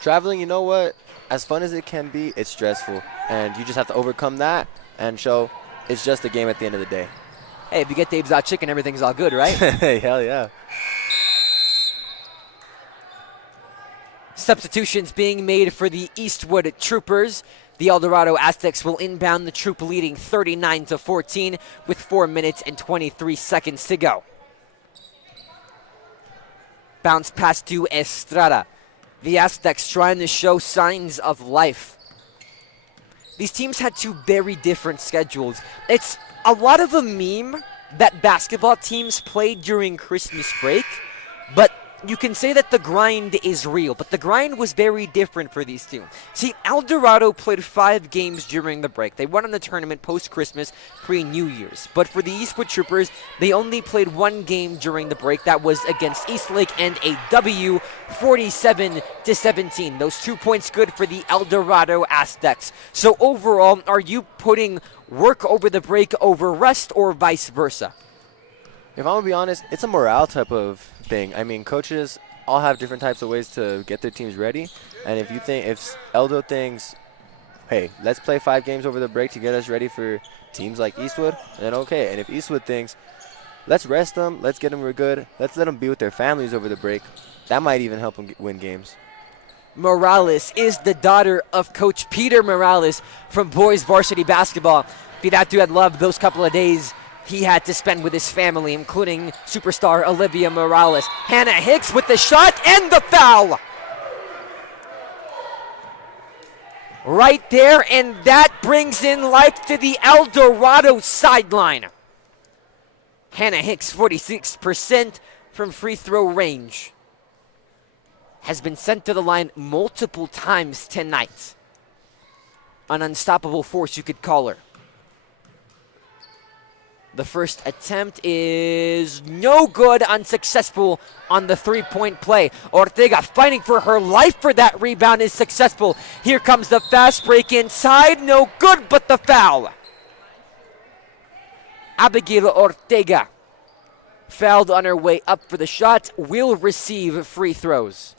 Traveling, you know what? As fun as it can be, it's stressful. And you just have to overcome that and show it's just a game at the end of the day. Hey, if you get Dave's Hot Chicken, everything's all good, right? Hey, hell yeah. Substitutions being made for the Eastwood Troopers. The El Dorado Aztecs will inbound, the troop leading 39-14 with 4 minutes and 23 seconds to go. Bounce pass to Estrada. The Aztecs trying to show signs of life. These teams had two very different schedules. It's a lot of a meme that basketball teams played during Christmas break, but you can say that the grind is real, but the grind was very different for these two. See, El Dorado played 5 games during the break. They won in the tournament post-Christmas, pre-New Year's. But for the Eastwood Troopers, they only played 1 game during the break. That was against Eastlake and a W, 47-17. Those 2 points good for the El Dorado Aztecs. So overall, are you putting work over the break over rest or vice versa? If I'm going to be honest, it's a morale type of thing. I mean, coaches all have different types of ways to get their teams ready. And if Eldo thinks, hey, let's play 5 games over the break to get us ready for teams like Eastwood, then okay. And if Eastwood thinks, let's rest them, let's get them good, let's let them be with their families over the break, that might even help them win games. Morales is the daughter of Coach Peter Morales from boys varsity basketball. Piratu had loved those couple of days he had to spend with his family, including superstar Olivia Morales. Hannah Hicks with the shot and the foul. Right there, and that brings in life to the El Dorado sideline. Hannah Hicks, 46% from free throw range, has been sent to the line multiple times tonight. An unstoppable force, you could call her. The first attempt is no good, unsuccessful on the 3-point play. Ortega fighting for her life for that rebound is successful. Here comes the fast break inside, no good, but the foul. Abigail Ortega, fouled on her way up for the shot, will receive free throws.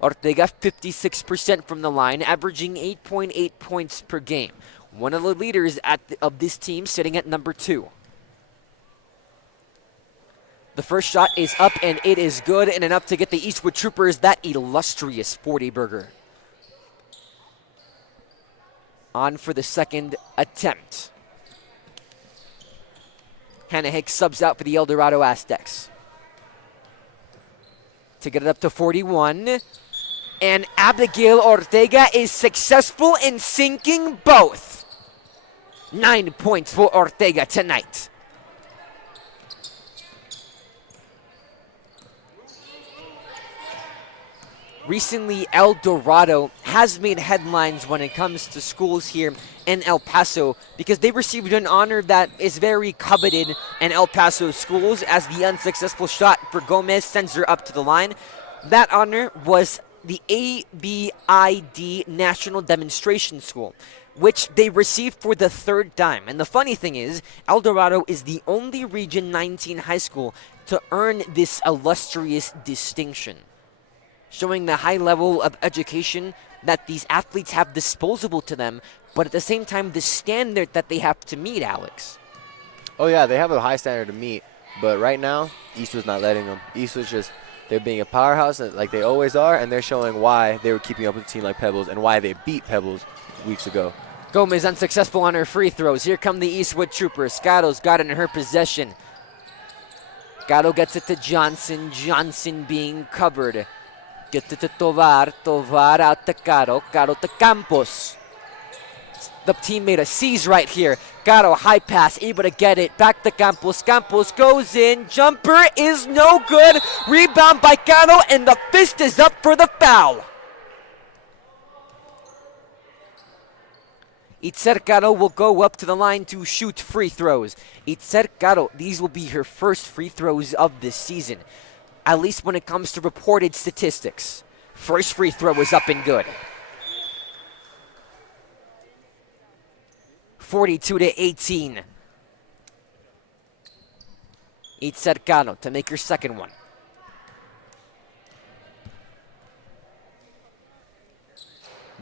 Ortega 56% from the line, averaging 8.8 points per game. One of the leaders of this team, sitting at number 2. The first shot is up, and it is good, and enough to get the Eastwood Troopers that illustrious 40-burger. On for the second attempt. Hannah Hicks subs out for the El Dorado Aztecs to get it up to 41. And Abigail Ortega is successful in sinking both. 9 points for Ortega tonight. Recently, El Dorado has made headlines when it comes to schools here in El Paso because they received an honor that is very coveted in El Paso schools as the unsuccessful shot for Gomez sends her up to the line. That honor was the ABID National Demonstration School, which they received for the 3rd time. And the funny thing is, El Dorado is the only Region 19 high school to earn this illustrious distinction, showing the high level of education that these athletes have disposable to them, but at the same time, the standard that they have to meet, Alex. Oh, yeah, they have a high standard to meet, but right now, Eastwood's not letting them. Eastwood's just, they're being a powerhouse like they always are, and they're showing why they were keeping up with a team like Pebbles and why they beat Pebbles weeks ago. Gomez unsuccessful on her free throws. Here come the Eastwood Troopers. Gatto's got it in her possession. Gatto gets it to Johnson. Johnson being covered. Gets it to Tovar. Tovar out to Caro. Caro to Campos. The teammate of C's right here. Caro, high pass, able to get it. Back to Campos. Campos goes in. Jumper is no good. Rebound by Caro, and the fist is up for the foul. Itzer Caro will go up to the line to shoot free throws. Itzer Caro, these will be her first free throws of this season, at least when it comes to reported statistics. First free throw is up and good. 42-18. Itzer Caro to make her second one.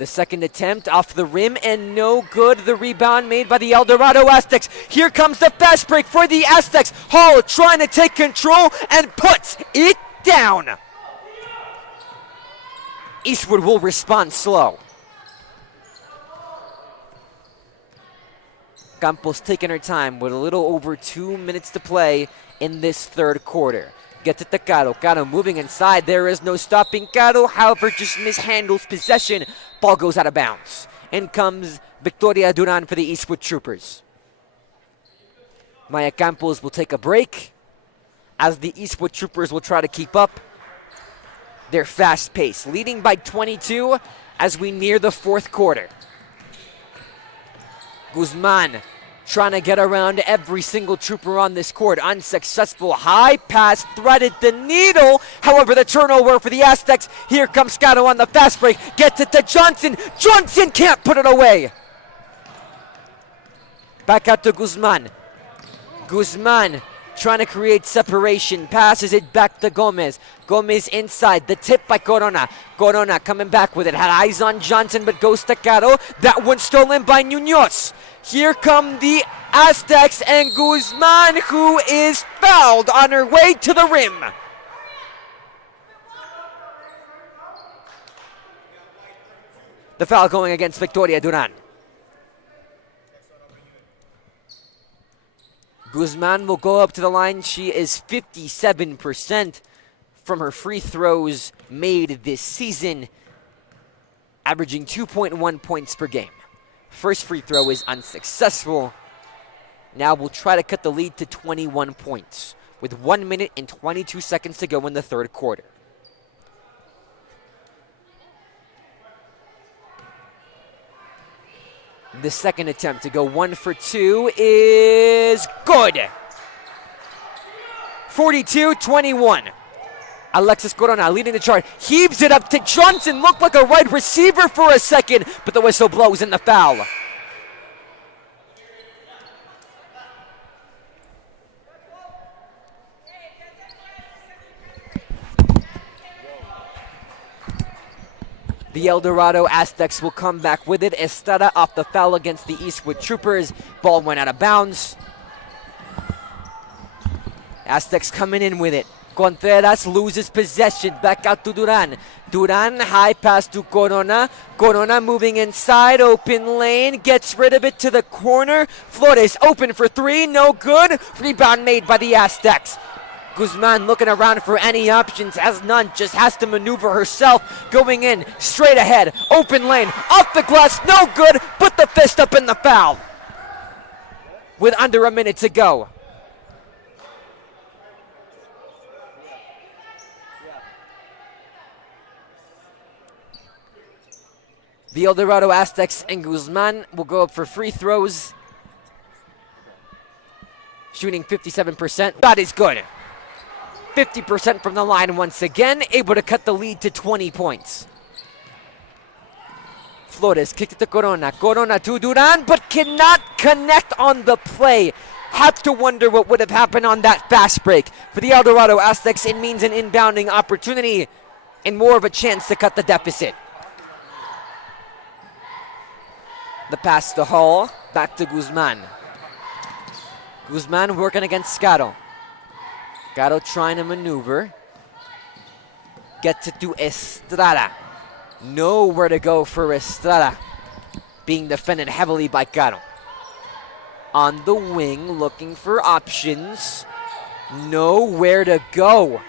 The second attempt off the rim and no good. The rebound made by the El Dorado Aztecs. Here comes the fast break for the Aztecs. Hall trying to take control and puts it down. Eastwood will respond slow. Campos taking her time with a little over 2 minutes to play in this third quarter. Gets it to Caro. Caro moving inside. There is no stopping Caro. However, just mishandles possession. Ball goes out of bounds. In comes Victoria Duran for the Eastwood Troopers. Maya Campos will take a break as the Eastwood Troopers will try to keep up their fast pace. Leading by 22 as we near the fourth quarter. Guzman trying to get around every single trooper on this court. Unsuccessful. High pass threaded the needle. However, the turnover for the Aztecs. Here comes Scotto on the fast break. Gets it to Johnson. Johnson can't put it away. Back out to Guzman. Guzman trying to create separation. Passes it back to Gomez. Gomez inside. The tip by Corona. Corona coming back with it. Had eyes on Johnson but goes to Caro. That one stolen by Munoz. Here come the Aztecs and Guzman, who is fouled on her way to the rim. The foul going against Victoria Duran. Guzman will go up to the line. She is 57% from her free throws made this season, averaging 2.1 points per game. First free throw is unsuccessful. Now we'll try to cut the lead to 21 points with 1 minute and 22 seconds to go in the third quarter. The second attempt to go 1 for 2 is good. 42-21. Alexis Corona leading the chart. Heaves it up to Johnson. Looked like a wide receiver for a second, but the whistle blows in the foul. The El Dorado Aztecs will come back with it. Estrada off the foul against the Eastwood Troopers. Ball went out of bounds. Aztecs coming in with it. Contreras loses possession. Back out to Duran. Duran, high pass to Corona. Corona moving inside. Open lane. Gets rid of it to the corner. Flores open for three. No good. Rebound made by the Aztecs. Guzman looking around for any options. Has none. Just has to maneuver herself. Going in. Straight ahead. Open lane. Off the glass. No good. Put the fist up in the foul. With under a minute to go. The El Dorado Aztecs and Guzman will go up for free throws. Shooting 57%. That is good. 50% from the line once again. Able to cut the lead to 20 points. Flores kicked it to Corona. Corona to Duran, but cannot connect on the play. Have to wonder what would have happened on that fast break. For the El Dorado Aztecs, it means an inbounding opportunity and more of a chance to cut the deficit. The pass to Hall, back to Guzman. Guzman working against Scaro. Scaro trying to maneuver. Gets it to Estrada. Nowhere to go for Estrada. Being defended heavily by Caro. On the wing, looking for options. Nowhere to go.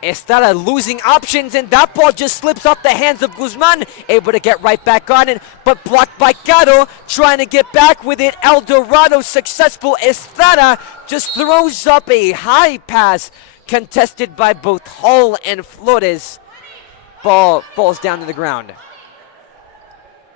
Estrada losing options, and that ball just slips off the hands of Guzman. Able to get right back on it, but blocked by Caro. Trying to get back with it. El Dorado successful. Estrada just throws up a high pass, contested by both Hall and Flores. Ball falls down to the ground.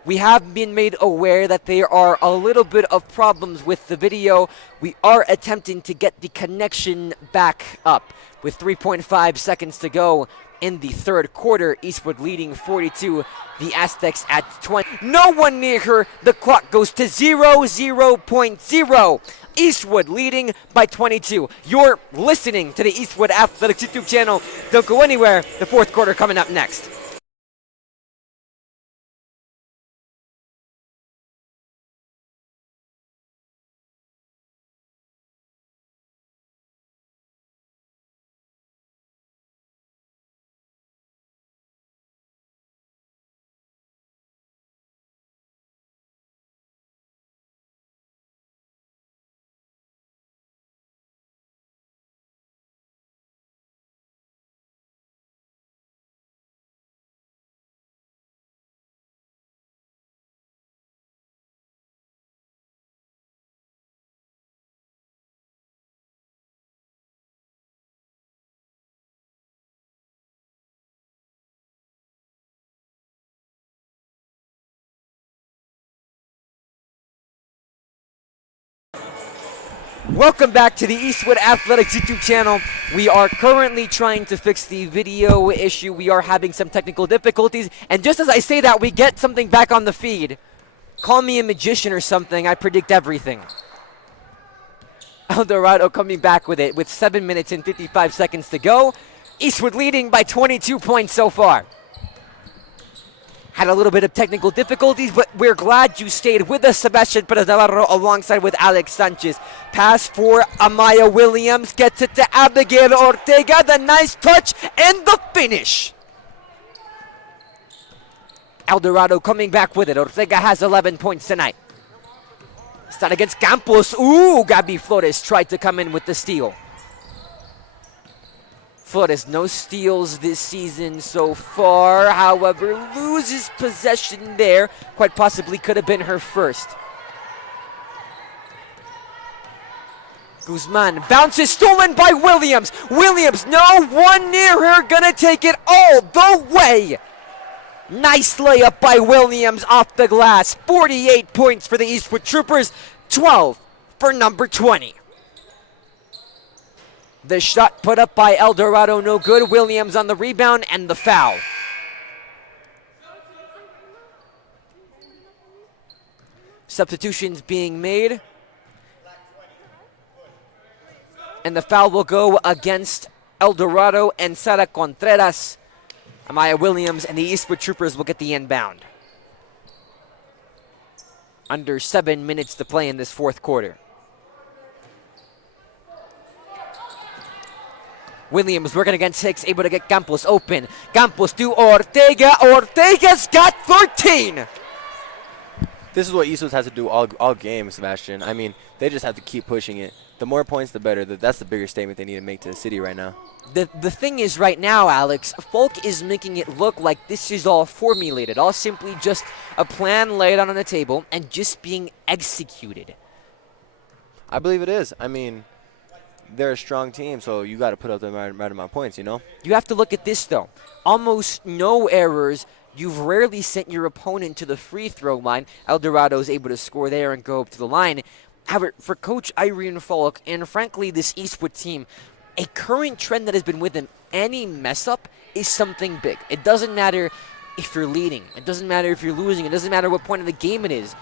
We have been made aware that there are a little bit of problems with the video. We are attempting to get the connection back up. With 3.5 seconds to go in the third quarter, Eastwood leading 42, the Aztecs at 20. No one near her. The clock goes to 0.0. Eastwood leading by 22. You're listening to the Eastwood Athletics YouTube channel. Don't go anywhere. The fourth quarter coming up next. Welcome back to the Eastwood Athletics YouTube channel. We are currently trying to fix the video issue. We are having some technical difficulties. And just as I say that, we get something back on the feed. Call me a magician or something. I predict everything. El Dorado coming back with it with 7 minutes and 55 seconds to go. Eastwood leading by 22 points so far. Had a little bit of technical difficulties, but we're glad you stayed with us. Sebastian Perez Navarro alongside with Alex Sanchez. Pass for Amaya Williams. Gets it to Abigail Ortega. The nice touch and the finish. El Dorado coming back with it. Ortega has 11 points tonight. Start against Campos. Ooh, Gabby Flores tried to come in with the steal. Flores, no steals this season so far. However, loses possession there. Quite possibly could have been her first. Guzman bounces, stolen by Williams. Williams, no one near her, gonna take it all the way. Nice layup by Williams off the glass. 48 points for the Eastwood Troopers, 12 for number 20. The shot put up by El Dorado, no good. Williams on the rebound and the foul. Substitutions being made. And the foul will go against El Dorado and Sara Contreras. Amaya Williams and the Eastwood Troopers will get the inbound. Under 7 minutes to play in this fourth quarter. Williams working against Hicks, able to get Campos open. Campos to Ortega. Ortega's got 13. This is what Eastwood has to do all game, Sebastian. I mean, they just have to keep pushing it. The more points, the better. That's the bigger statement they need to make to the city right now. The thing is right now, Alex, Folk is making it look like this is all formulated, all simply just a plan laid out on the table and just being executed. I believe it is. I mean, they're a strong team, so you got to put up the right amount of points, you know? You have to look at this, though. Almost no errors. You've rarely sent your opponent to the free throw line. El Dorado is able to score there and go up to the line. However, for Coach Irene Falk and, frankly, this Eastwood team, a current trend that has been with them, any mess-up is something big. It doesn't matter if you're leading. It doesn't matter if you're losing. It doesn't matter what point of the game it is.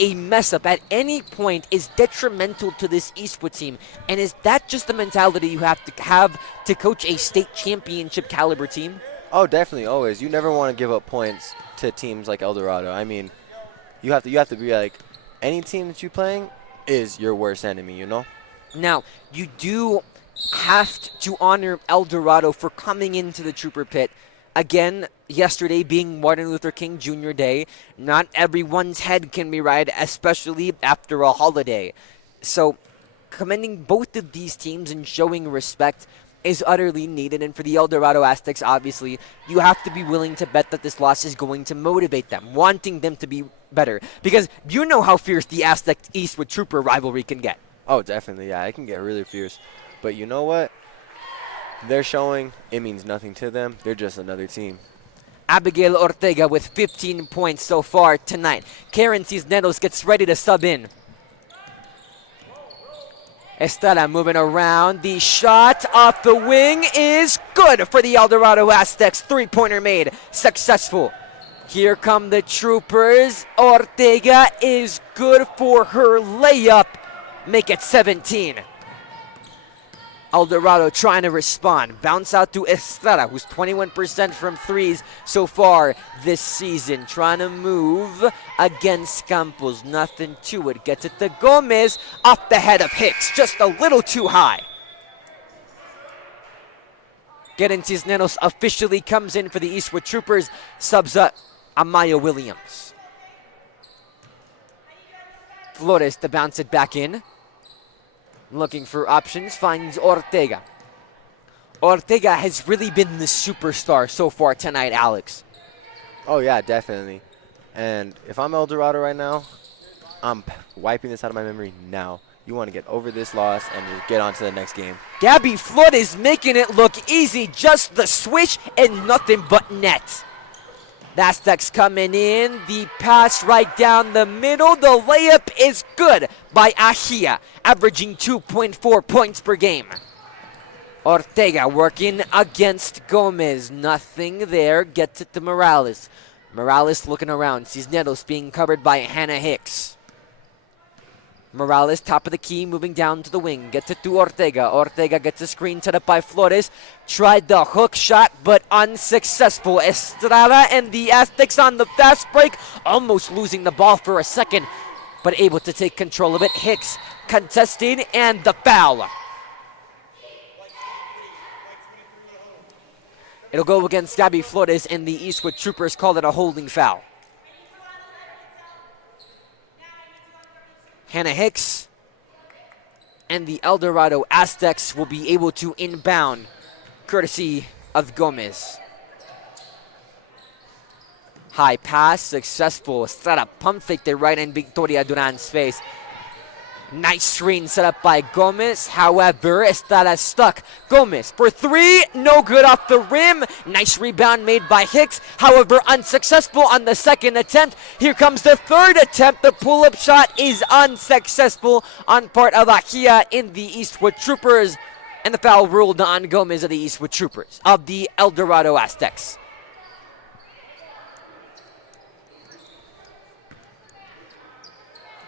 A mess-up at any point is detrimental to this Eastwood team. And is that just the mentality you have to coach a state championship caliber team? Oh, definitely, always. You never want to give up points to teams like El Dorado. I mean, you have to be like, any team that you're playing is your worst enemy, you know? Now, you do have to honor El Dorado for coming into the Trooper Pit. Again, yesterday being Martin Luther King Jr. Day, not everyone's head can be right, especially after a holiday. So, commending both of these teams and showing respect is utterly needed. And for the El Dorado Aztecs, obviously, you have to be willing to bet that this loss is going to motivate them, wanting them to be better. Because you know how fierce the Aztec Eastwood Trooper rivalry can get. Oh, definitely, yeah. It can get really fierce. But you know what? They're showing it means nothing to them. They're just another team. Abigail Ortega with 15 points so far tonight. Karen Cisneros gets ready to sub in. Estrella moving around. The shot off the wing is good for the El Dorado Aztecs. Three-pointer made. Successful. Here come the Troopers. Ortega is good for her layup. Make it 17. El Dorado trying to respond. Bounce out to Estrella, who's 21% from threes so far this season. Trying to move against Campos. Nothing to it. Gets it to Gomez. Off the head of Hicks. Just a little too high. Getting Cisneros officially comes in for the Eastwood Troopers. Subs up Amaya Williams. Flores to bounce it back in. Looking for options, finds Ortega. Ortega has really been the superstar so far tonight, Alex. Oh, yeah, definitely. And if I'm El Dorado right now, I'm wiping this out of my memory now. You want to get over this loss and just get on to the next game. Gabby Flood is making it look easy. Just the swish and nothing but net. The Aztecs coming in. The pass right down the middle. The layup is good by Ahia, averaging 2.4 points per game. Ortega working against Gomez. Nothing there. Gets it to Morales. Morales looking around. Cisneros being covered by Hannah Hicks. Morales, top of the key, moving down to the wing. Gets it to Ortega. Ortega gets a screen set up by Flores. Tried the hook shot, but unsuccessful. Estrada and the Aztecs on the fast break. Almost losing the ball for a second, but able to take control of it. Hicks contesting, and the foul. It'll go against Gabby Flores, and the Eastwood Troopers call it a holding foul. Hannah Hicks and the El Dorado Aztecs will be able to inbound, courtesy of Gomez. High pass, successful. Estrada pump faked it right in Victoria Duran's face. Nice screen set up by Gomez. However, Estrada stuck. Gomez for three, no good off the rim. Nice rebound made by Hicks. However, unsuccessful on the second attempt. Here comes the third attempt. The pull-up shot is unsuccessful on part of Ahia in the Eastwood Troopers. And the foul ruled on Gomez of the Eastwood Troopers, of the El Dorado Aztecs.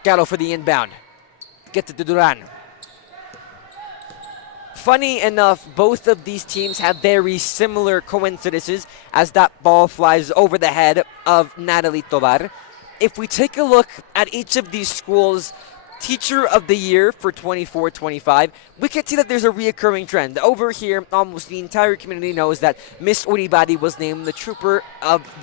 Gallo for the inbound. Get to Duran. Funny enough, both of these teams have very similar coincidences as that ball flies over the head of Natalie Tovar. If we take a look at each of these schools' Teacher of the Year for 24-25, we can see that there's a reoccurring trend. Over here, almost the entire community knows that Miss Uribadi was named the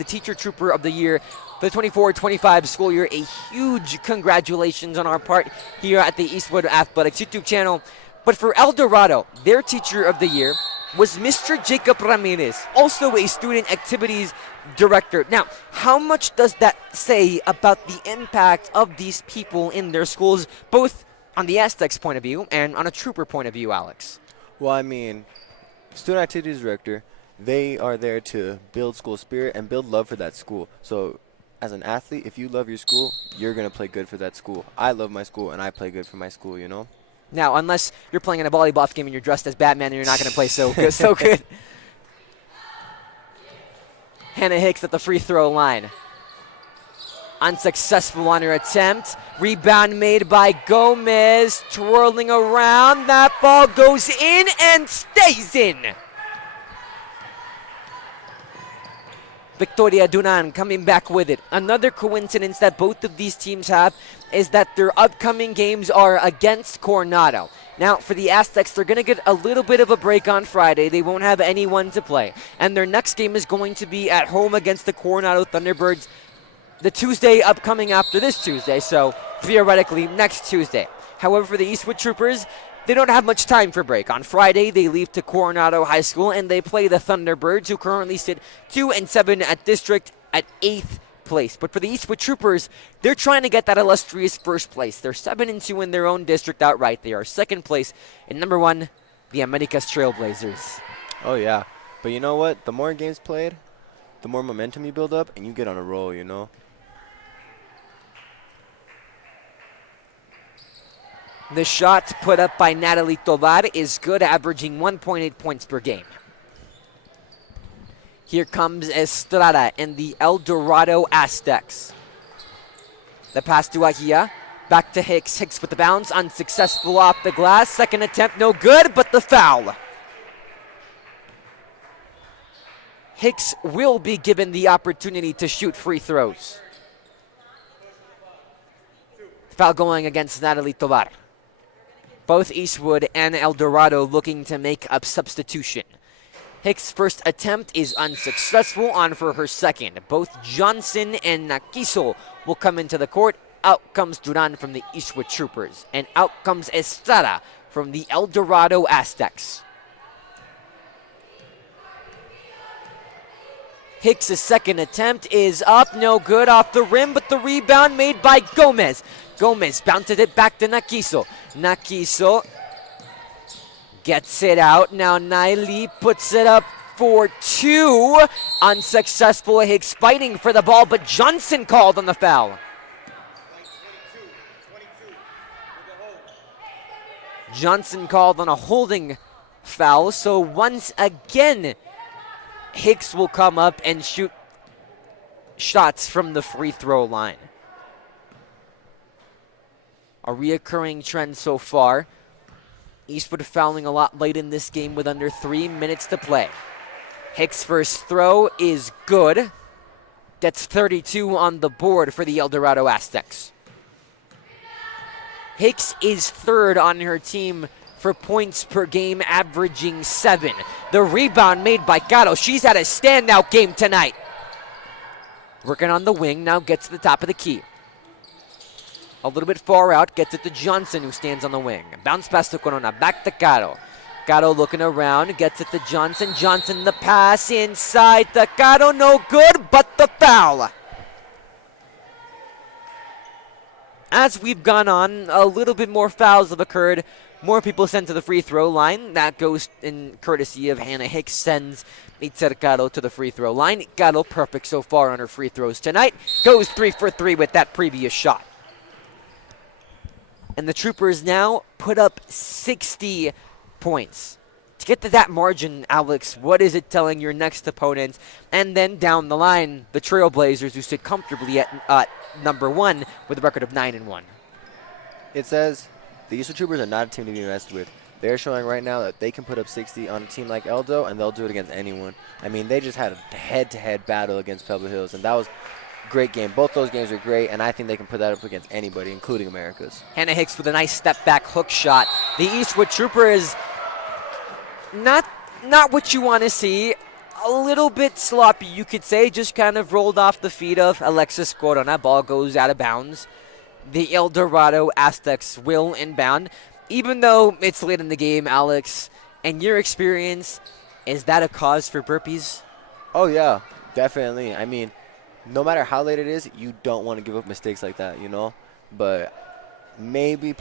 Teacher Trooper of the Year for the 24-25 school year. A huge congratulations on our part here at the Eastwood Athletics YouTube channel. But for El Dorado, their Teacher of the Year was Mr. Jacob Ramirez, also a Student Activities Director. Now, how much does that say about the impact of these people in their schools, both on the Aztecs point of view and on a Trooper point of view, Alex? Well, I mean, Student Activities Director, they are there to build school spirit and build love for that school. So as an athlete, if you love your school, you're going to play good for that school. I love my school, and I play good for my school, you know? Now, unless you're playing in a volleyball game and you're dressed as Batman and you're not going to play so good. So good. Hannah Hicks at the free throw line. Unsuccessful on her attempt. Rebound made by Gomez. Twirling around. That ball goes in and stays in. Victoria Duran coming back with it. Another coincidence that both of these teams have is that their upcoming games are against Coronado. Now, for the Aztecs, they're going to get a little bit of a break on Friday. They won't have anyone to play. And their next game is going to be at home against the Coronado Thunderbirds the Tuesday upcoming after this Tuesday, so theoretically next Tuesday. However, for the Eastwood Troopers, they don't have much time for break. On Friday, they leave to Coronado High School, and they play the Thunderbirds, who currently sit 2-7 at district at 8th place. But for the Eastwood Troopers, they're trying to get that illustrious first place. They're 7-2 in their own district outright. They are second place. And number one, the Americas Trailblazers. Oh, yeah. But you know what? The more games played, the more momentum you build up, and you get on a roll, you know? The shot put up by Natalie Tovar is good, averaging 1.8 points per game. Here comes Estrada and the El Dorado Aztecs. The pass to Ahia. Back to Hicks. Hicks with the bounce. Unsuccessful off the glass. Second attempt, no good, but the foul. Hicks will be given the opportunity to shoot free throws. Foul going against Natalie Tovar. Both Eastwood and El Dorado looking to make a substitution. Hicks' first attempt is unsuccessful, on for her second. Both Johnson and Nakiso will come into the court. Out comes Duran from the Eastwood Troopers. And out comes Estrada from the El Dorado Aztecs. Hicks' second attempt is up, no good off the rim, but the rebound made by Gomez. Gomez bounces it back to Nakiso. Nakiso gets it out. Now Naili puts it up for 2. Unsuccessful. Hicks fighting for the ball, but Johnson called on the foul. Johnson called on a holding foul, so once again, Hicks will come up and shoot shots from the free throw line. A reoccurring trend so far. Eastwood fouling a lot late in this game with under 3 minutes to play. Hicks' first throw is good. That's 32 on the board for the El Dorado Aztecs. Hicks is third on her team for points per game, averaging 7. The rebound made by Gatto. She's had a standout game tonight. Working on the wing, now gets to the top of the key. A little bit far out, gets it to Johnson, who stands on the wing. Bounce pass to Corona, back to Gatto. Gatto looking around, gets it to Johnson. Johnson, the pass inside to Gatto, no good, but the foul. As we've gone on, a little bit more fouls have occurred. More people sent to the free throw line. That goes in courtesy of Hannah Hicks, sends Itzer Gatto to the free throw line. Gatto perfect so far on her free throws tonight. Goes 3 for 3 with that previous shot. And the Troopers now put up 60 points. To get to that margin, Alex, what is it telling your next opponent? And then down the line, the Trailblazers, who sit comfortably at number 1 with a record of 9-1. It says the Eastwood Troopers are not a team to be messed with. They're showing right now that they can put up 60 on a team like Eldo, and they'll do it against anyone. I mean, they just had a head-to-head battle against Pebble Hills, and that was a great game. Both those games were great, and I think they can put that up against anybody, including America's. Hannah Hicks with a nice step-back hook shot. The Eastwood Troopers, not what you want to see. A little bit sloppy, you could say. Just kind of rolled off the feet of Alexis Corona. Ball goes out of bounds. The El Dorado Aztecs will inbound. Even though it's late in the game, Alex, in your experience, is that a cause for burpees? Oh, yeah, definitely. I mean, no matter how late it is, you don't want to give up mistakes like that, you know? But maybe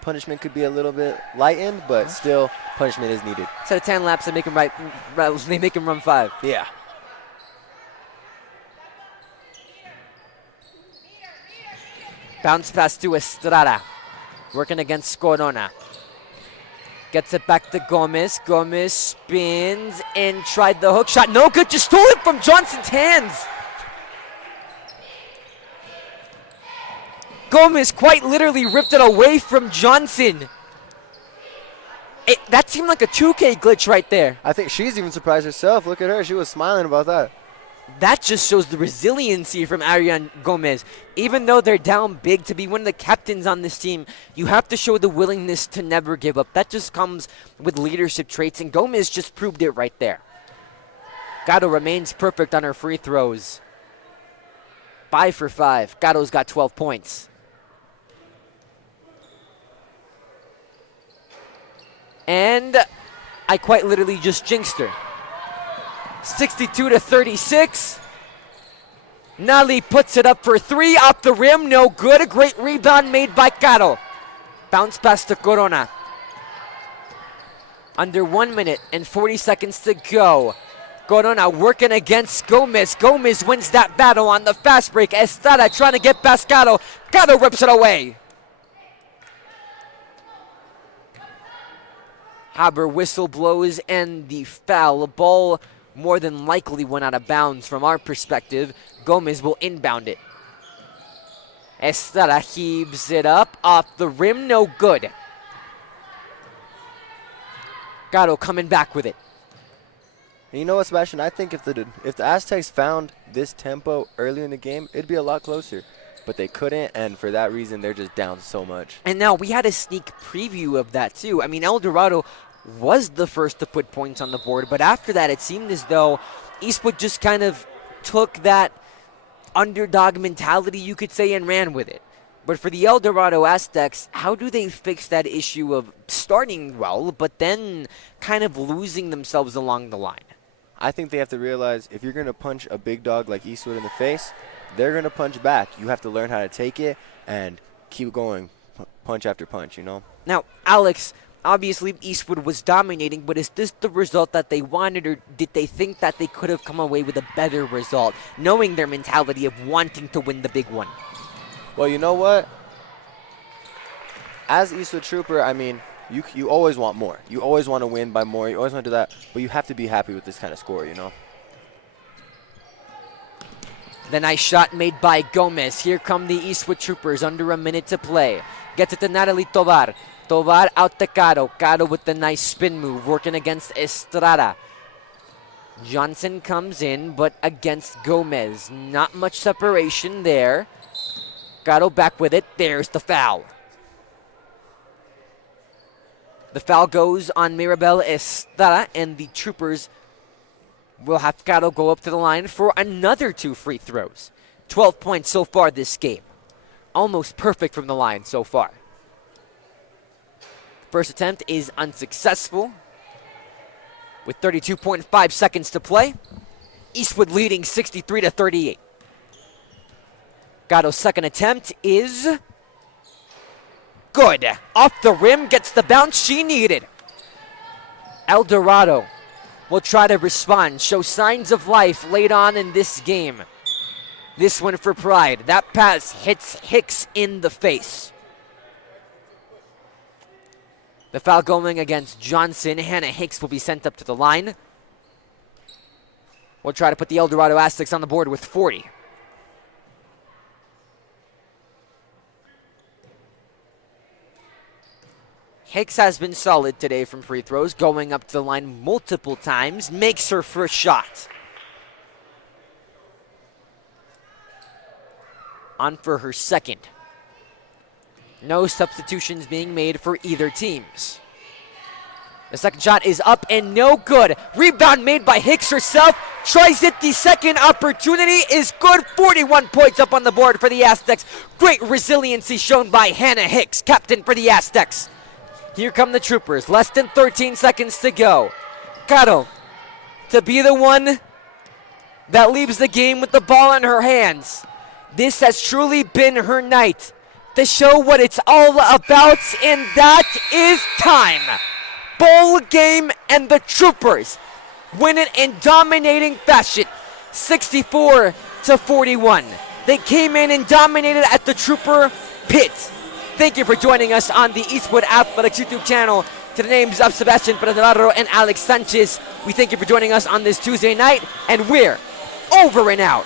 punishment could be a little bit lightened, but still, punishment is needed. Instead of 10 laps, they make him run 5. Yeah. Bounce pass to Estrada. Working against Corona. Gets it back to Gomez. Gomez spins and tried the hook shot. No good. Just stole it from Johnson's hands. Gomez quite literally ripped it away from Johnson. That seemed like a 2K glitch right there. I think she's even surprised herself. Look at her. She was smiling about that. That just shows the resiliency from Ariane Gomez. Even though they're down big, to be one of the captains on this team, you have to show the willingness to never give up. That just comes with leadership traits, and Gomez just proved it right there. Gatto remains perfect on her free throws. 5 for 5. Gatto's got 12 points. And I quite literally just jinxed her. 62-36. Nali puts it up for 3 off the rim, no good. A great rebound made by Gatto. Bounce pass to Corona. Under 1 minute and 40 seconds to go. Corona working against Gomez. Gomez wins that battle on the fast break. Estrada trying to get past Gatto. Gatto rips it away. Haber whistle blows and the foul. Ball more than likely went out of bounds from our perspective. Gomez will inbound it. Estrada heaves it up off the rim, no good. Gatto coming back with it. And you know what, Sebastian? I think if the Aztecs found this tempo earlier in the game, it'd be a lot closer. But they couldn't, and for that reason, they're just down so much. And now we had a sneak preview of that too. I mean, El Dorado was the first to put points on the board, but after that, it seemed as though Eastwood just kind of took that underdog mentality, you could say, and ran with it. But for the El Dorado Aztecs, how do they fix that issue of starting well, but then kind of losing themselves along the line? I think they have to realize if you're going to punch a big dog like Eastwood in the face, they're going to punch back. You have to learn how to take it and keep going, punch after punch, you know? Now, Alex, Obviously, Eastwood was dominating, but is this the result that they wanted, or did they think that they could have come away with a better result, knowing their mentality of wanting to win the big one? Well, you know what? As Eastwood Trooper, I mean, you always want more. You always want to win by more. You always want to do that, but you have to be happy with this kind of score, you know? The nice shot made by Gomez. Here come the Eastwood Troopers, under a minute to play. Gets it to Natalie Tovar. Tovar out to Caro. Caro with the nice spin move, working against Estrada. Johnson comes in, but against Gomez. Not much separation there. Caro back with it. There's the foul. The foul goes on Mirabel Estrada, and the Troopers will have Caro go up to the line for another 2 free throws. 12 points so far this game. Almost perfect from the line so far. First attempt is unsuccessful. With 32.5 seconds to play, Eastwood leading 63-38. Caro's second attempt is good. Off the rim, gets the bounce she needed. El Dorado will try to respond, show signs of life late on in this game. This one for Pride. That pass hits Hicks in the face. The foul going against Johnson. Hannah Hicks will be sent up to the line. We'll try to put the El Dorado Aztecs on the board with 40. Hicks has been solid today from free throws, going up to the line multiple times, makes her first shot. On for her second. No substitutions being made for either teams. The second shot is up and no good. Rebound made by Hicks herself. Tries it. The second opportunity is good. 41 points up on the board for the Aztecs. Great resiliency shown by Hannah Hicks, captain for the Aztecs. Here come the Troopers. Less than 13 seconds to go. Caro to be the one that leaves the game with the ball in her hands. This has truly been her night to show what it's all about, and that is time. Bowl game, and the Troopers win it in dominating fashion, 64-41. They came in and dominated at the Trooper pit. Thank you for joining us on the Eastwood Athletics YouTube channel. To the names of Sebastian Navarro and Alex Sanchez, we thank you for joining us on this Tuesday night, and we're over and out.